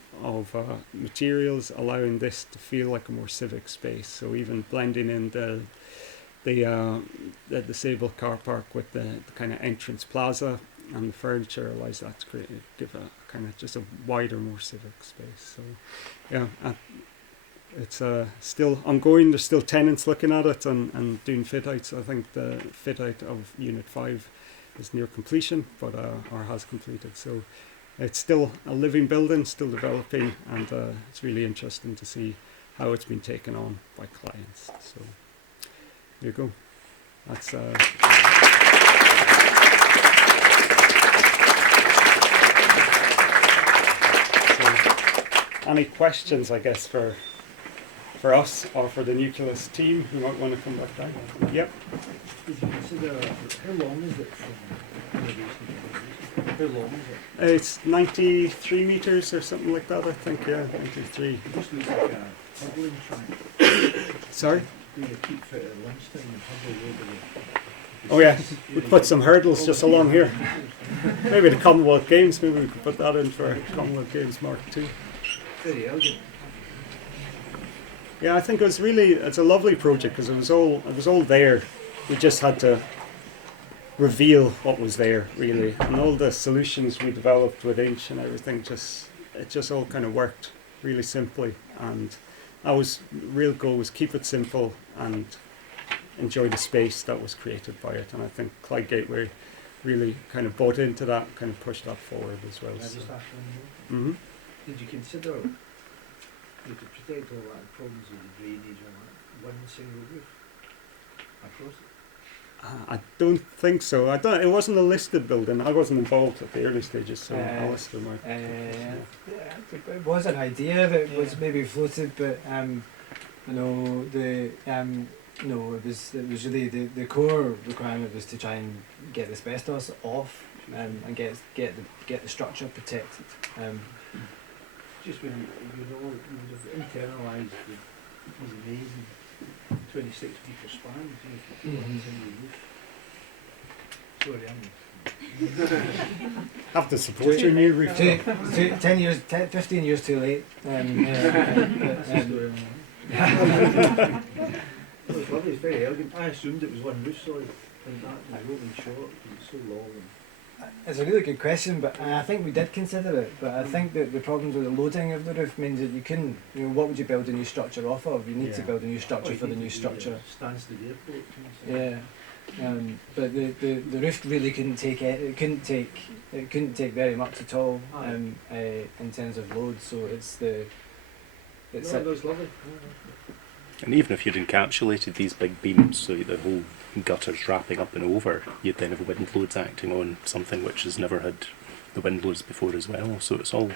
materials, allowing this to feel like a more civic space. So even blending in the disabled car park with the kind of entrance plaza and the furniture allows that to give a kind of just a wider, more civic space. So yeah. It's still ongoing. There's still tenants looking at it and doing fit outs. I think the fit out of Unit 5 is near completion, but or has completed. So it's still a living building, still developing, and it's really interesting to see how it's been taken on by clients. So there you go. That's so, any questions, I guess, for us or for the Nucleus team who might want to come back down? Yep. Did you consider how long is it from elevation to elevation? How long is it? It's 93 metres or something like that, I think. Yeah, 93. It just looks like a hurdling track. Sorry? Do you keep fit at lunchtime and hurdle over the... Oh yeah, we put some hurdles just along here. Maybe the Commonwealth Games, maybe we could put that in for Commonwealth Games Mark II. Very elegant. Yeah, I think it's a lovely project because it was all there. We just had to reveal what was there really, and all the solutions we developed with Inch and everything, it just all kind of worked really simply. And real goal was keep it simple and enjoy the space that was created by it. And I think Clyde Gateway really kind of bought into that, kind of pushed that forward as well. Can I just So. ask one more? Mhm. Did you consider, to protect all that problems with the drainage and that, one single roof across it? I don't think so. It wasn't a listed building. I wasn't involved at the early stages, so Alisdair might. Yeah, it was an idea that was maybe floated, but you know no, it was really the core requirement was to try and get the asbestos off and get the structure protected. Just when you know you would have internalised these amazing 26-metre spans, you know, one single roof. Sorry, I'm Have to support your new roof. 15 years too late. It was lovely, it's very elegant. I assumed it was one roof, sorry, and that was open short because it's so long. It's a really good question, but I think we did consider it. But I think that the problems with the loading of the roof means that you couldn't. You know, what would you build a new structure off of? You need to build a new structure for the new structure. Stansted Airport. Yeah, but the roof really couldn't take it. It couldn't take very much at all in terms of load. So It was lovely. And even if you'd encapsulated these big beams, so the whole gutter's wrapping up and over, you'd then have wind loads acting on something which has never had the wind loads before as well. So it's all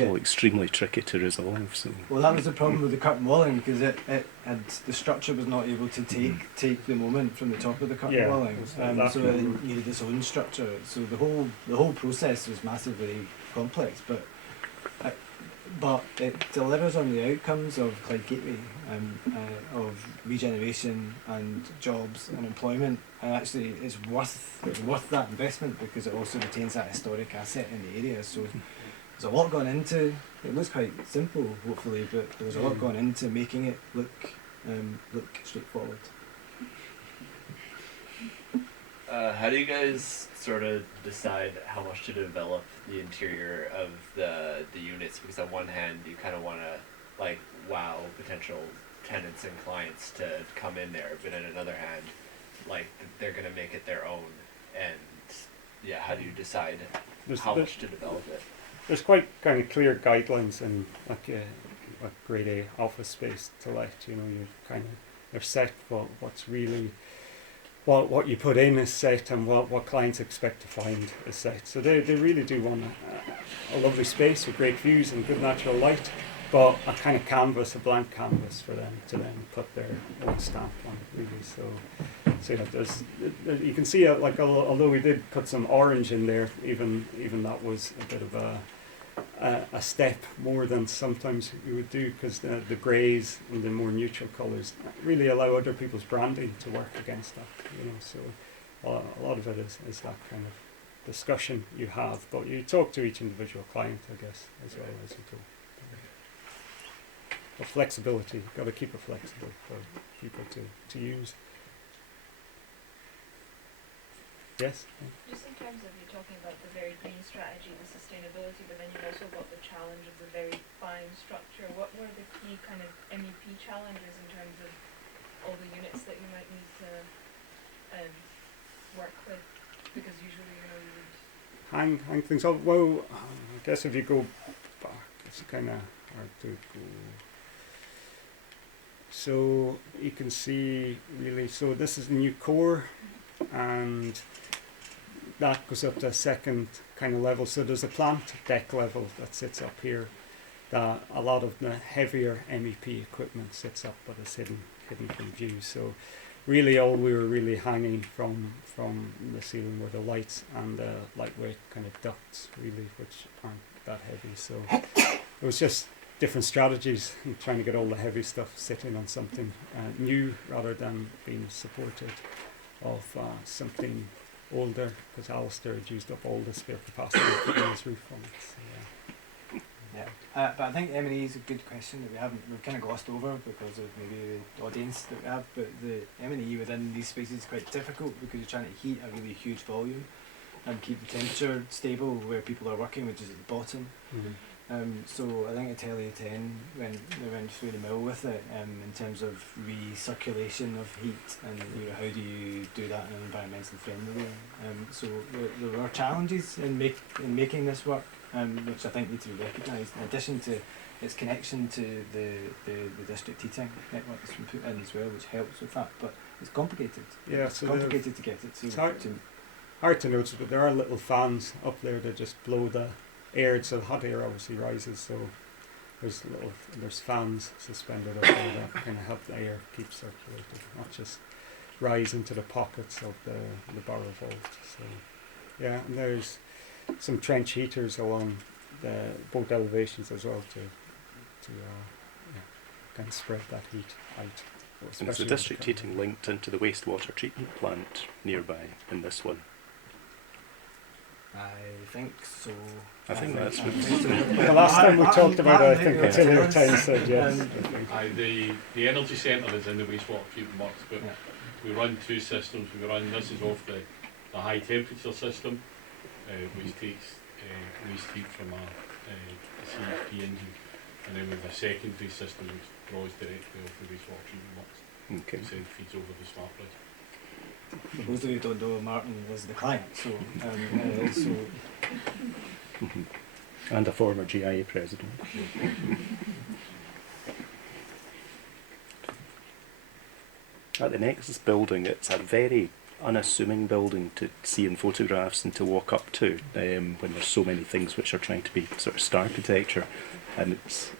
all extremely tricky to resolve. So well, that was the problem with the curtain walling, because it had the structure was not able to take the moment from the top of the curtain walling, so it needed its own structure. So the whole process was massively complex, but it delivers on the outcomes of Clyde Gateway, of regeneration and jobs and employment, and actually it's worth that investment because it also retains that historic asset in the area. So there's a lot gone into it. Looks quite simple, hopefully, but there's a lot gone into making it look straightforward. How do you guys sort of decide how much to develop the interior of the units? Because on one hand, you kind of want to wow potential tenants and clients to come in there, but on another hand, they're going to make it their own. And how do you decide how much to develop it? There's quite kind of clear guidelines in like grade A office space to let. You know, they're set for what's really. What you put in is set, and what clients expect to find is set. So they really do want a lovely space with great views and good natural light, but a kind of canvas, a blank canvas for them to then put their own stamp on it, really. So you can see although we did put some orange in there, even that was a bit of a step more than sometimes you would do, because the greys and the more neutral colours really allow other people's branding to work against that. You know, so a lot of it is that kind of discussion you have, but you talk to each individual client, I guess, as well as you go. But flexibility, you've got to keep it flexible for people to use. Yes? Just in terms of you talking about the very green strategy, the sustainability, but then you've also got the challenge of the very fine structure. What were the key kind of MEP challenges in terms of all the units that you might need to work with? Because usually, you would hang things up. Well, I guess if you go back, it's kind of hard to go. So you can see really. So this is the new core, and that goes up to a second kind of level. So there's a plant deck level that sits up here. That a lot of the heavier MEP equipment sits up, but it's hidden from view. So really, all we were really hanging from the ceiling were the lights and the lightweight kind of ducts, really, which aren't that heavy. So it was just different strategies in trying to get all the heavy stuff sitting on something new rather than being supported of something older, because Alisdair had used up all the spare capacity to put his roof on it. So, Yeah, but I think M&E is a good question that we've kind of glossed over because of maybe the audience that we have. But the M&E within these spaces is quite difficult because you're trying to heat a really huge volume and keep the temperature stable where people are working, which is at the bottom. So I think Atelier 10 went through the mill with it in terms of recirculation of heat and how do you do that in an environmentally friendly way. So there are challenges in making this work, which I think need to be recognised, in addition to its connection to the district heating network that's been put in as well, which helps with that. But it's complicated. Yeah, it's complicated to get it to. It's hard to notice, but there are little fans up there that just blow the air, so the hot air obviously rises, so there's fans suspended up there that kind of help the air keep circulating, not just rise into the pockets of the borough vault. So yeah, and there's some trench heaters along both elevations as well to kind of spread that heat out. And is the district heating linked into the wastewater treatment plant nearby in this one? I think so. I think that's what the last time we talked about it, I think Atelier 10 said yes. The energy centre is in the wastewater treatment works, but we run two systems. This is off the high temperature system, which takes waste heat from a CHP engine, and then we have a secondary system which draws directly off the wastewater treatment works. Okay. And then feeds over the smart grid. For those of you who don't know, Martin is the client, so and a former GIA president. At the next building, it's a very unassuming building to see in photographs and to walk up to when there's so many things which are trying to be sort of star architecture, and it's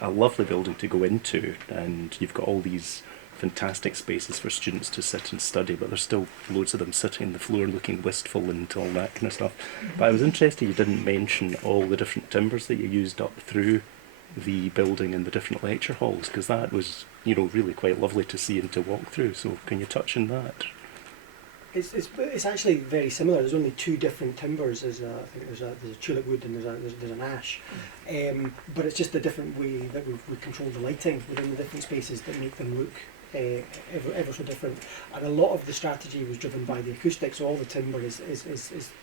a lovely building to go into, and you've got all these fantastic spaces for students to sit and study, but there's still loads of them sitting on the floor looking wistful and all that kind of stuff. But I was interested you didn't mention all the different timbers that you used up through the building and the different lecture halls, because that was, really quite lovely to see and to walk through. So can you touch on that? It's actually very similar. There's only two different timbers. I think there's a tulip wood and there's an ash, but it's just the different way that we control the lighting within the different spaces that make them look ever so different. And a lot of the strategy was driven by the acoustics. So all the timber is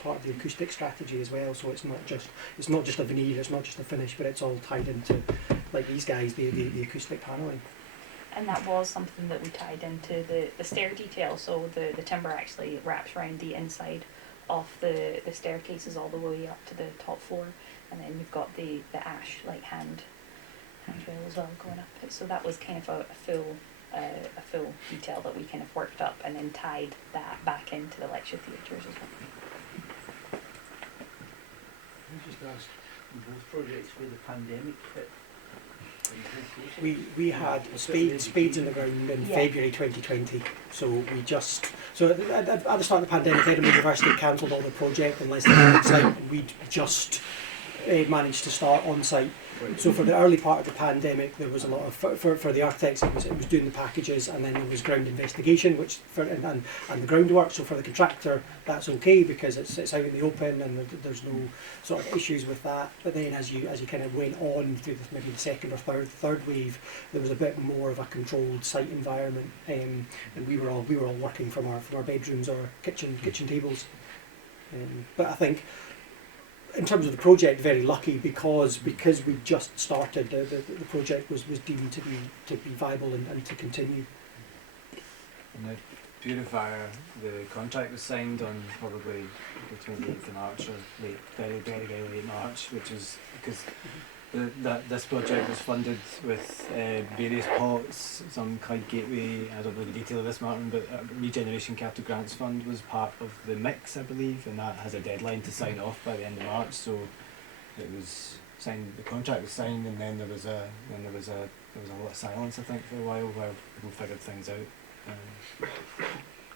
part of the acoustic strategy as well. So it's not just a veneer, it's not just a finish, but it's all tied into, like these guys, the acoustic panelling. And that was something that we tied into the stair detail, so the timber actually wraps around the inside of the staircases all the way up to the top floor, and then you've got the ash like handrail as well going up. So that was kind of a full detail that we kind of worked up and then tied that back into the lecture theatres as well. Can I just ask, in both projects where the pandemic hit? We had spades in the ground in February 2020, so we just at the start of the pandemic, Edinburgh University cancelled all the project unless they were on site, and we'd just managed to start on site. So for the early part of the pandemic, there was a lot of for the architects. It was doing the packages, and then there was ground investigation, and the groundwork. So for the contractor, that's okay because it's out in the open and there's no sort of issues with that. But then as you kind of went on through maybe the second or third wave, there was a bit more of a controlled site environment, and we were all working from our bedrooms or kitchen tables. But I think, in terms of the project, very lucky because we just started. The project was deemed to be viable and to continue. And the Purifier, the contract was signed on probably the 28th of March or very late March, which is because this project was funded with various pots, some Clyde Gateway, I don't know the detail of this, Martin, but Regeneration Capital Grants Fund was part of the mix, I believe, and that has a deadline to sign off by the end of March, so it was signed, the contract was signed, and then there was a lot of silence, I think, for a while, where people figured things out,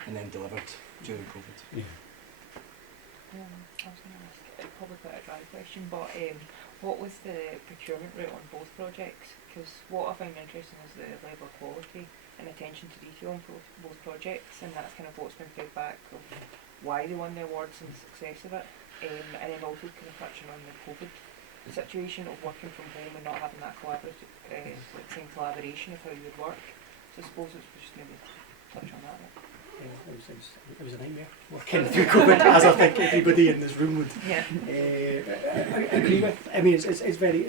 and then delivered during COVID. Yeah. I was going to ask probably quite a dry question, but what was the procurement route on both projects? Because what I find interesting is the level of quality and attention to detail on both projects, and that's kind of what's been fed back of why they won the awards and the success of it, and then also kind of touching on the COVID situation of working from home and not having that collaborative, like team collaboration of how you would work. So I suppose it's just maybe touch on that. It was a nightmare working through COVID, as I think everybody in this room would agree with. I mean, it's very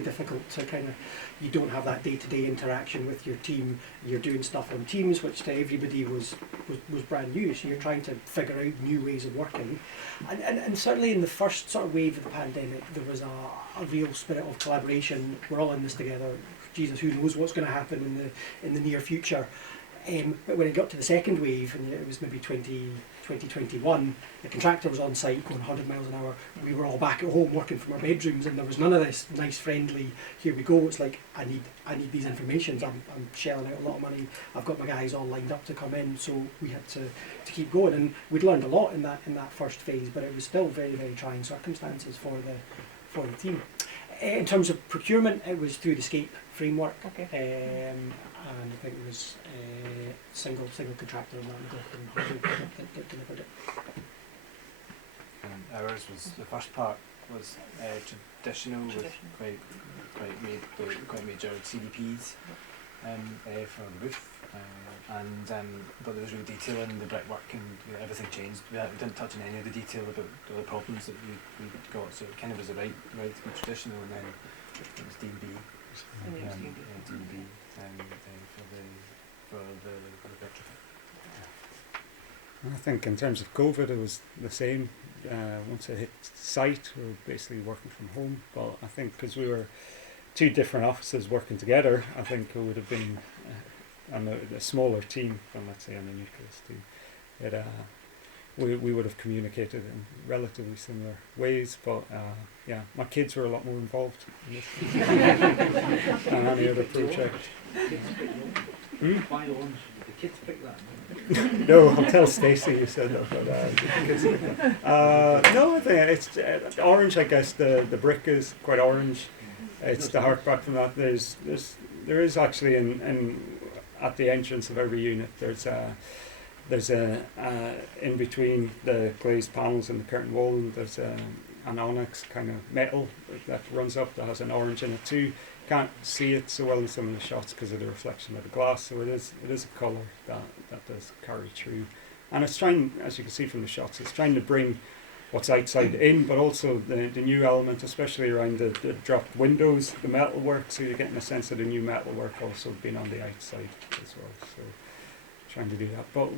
difficult to kind of, you don't have that day-to-day interaction with your team. You're doing stuff on Teams, which to everybody was brand new. So you're trying to figure out new ways of working, and certainly in the first sort of wave of the pandemic, there was a real spirit of collaboration. We're all in this together. Jesus, who knows what's going to happen in the near future. But when it got to the second wave, and it was maybe 2021, the contractor was on site going 100 miles an hour. We were all back at home working from our bedrooms, and there was none of this nice, friendly, here we go. It's like, I need these informations. I'm shelling out a lot of money. I've got my guys all lined up to come in, so we had to keep going. And we'd learned a lot in that first phase, but it was still very, very trying circumstances for the team. In terms of procurement, it was through the SCAPE framework. Okay. And I think it was single contractor and that delivered it. Ours was, the first part was traditional with quite major CDPs for the roof, but there was real detail in the brickwork, and everything changed. We didn't touch on any of the detail about the problems that we got, so it kind of was the right to be traditional, and then it was D&B. D&B for the retrofit. I think in terms of COVID, it was the same. Once it hit site, we were basically working from home. But I think because we were two different offices working together, I think it would have been a smaller team from, let's say, on the Nucleus team. We would have communicated in relatively similar ways, but yeah, my kids were a lot more involved in this than any other project. Why on should the kids pick that? No, I'll tell Stacey you said that, but kids pick that. No, I think it's orange. I guess the brick is quite orange. It's the harkback from that. There is actually at the entrance of every unit there's a in between the glazed panels and the curtain wall, and there's an onyx kind of metal that runs up that has an orange in it too. Can't see it so well in some of the shots because of the reflection of the glass, so it is a colour that does carry through, and it's trying, as you can see from the shots, it's trying to bring what's outside in, but also the new element, especially around the dropped windows, the metalwork, so you're getting a sense of the new metalwork also being on the outside as well. So trying to do that, but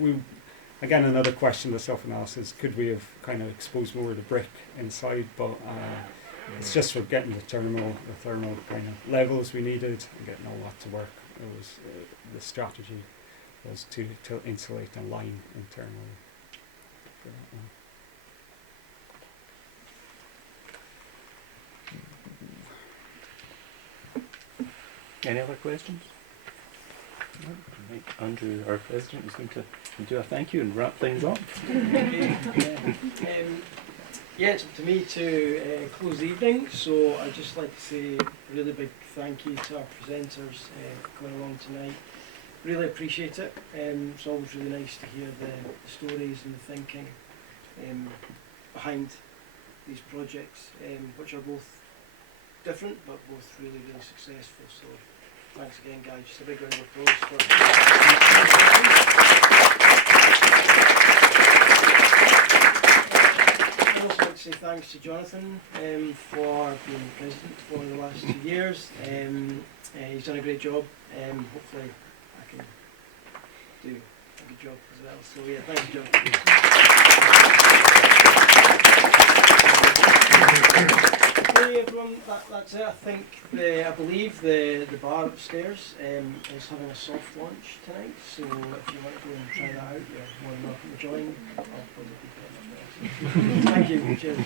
again, another question, the self-analysis, could we have kind of exposed more of the brick inside, but it's just for getting the thermal kind of levels we needed and getting all that to work. It was the strategy was to insulate and line internally for that one. Any other questions? No? Right. Andrew, our president, is going to do a thank you and wrap things up. Yeah, it's up to me to close the evening, so I'd just like to say a really big thank you to our presenters coming along tonight. Really appreciate it. It's always really nice to hear the stories and the thinking behind these projects, which are both different but both really, really successful. So thanks again, guys. Just a big round of applause for I'd also like to say thanks to Jonathan for being president for the last 2 years. He's done a great job. Hopefully I can do a good job as well. So yeah, thanks, Jonathan. Okay, everyone, that's it. I think I believe the bar upstairs is having a soft lunch tonight. So if you want to go and try that out, you're more than welcome to join. I'll probably be there. Thank you. Cheers.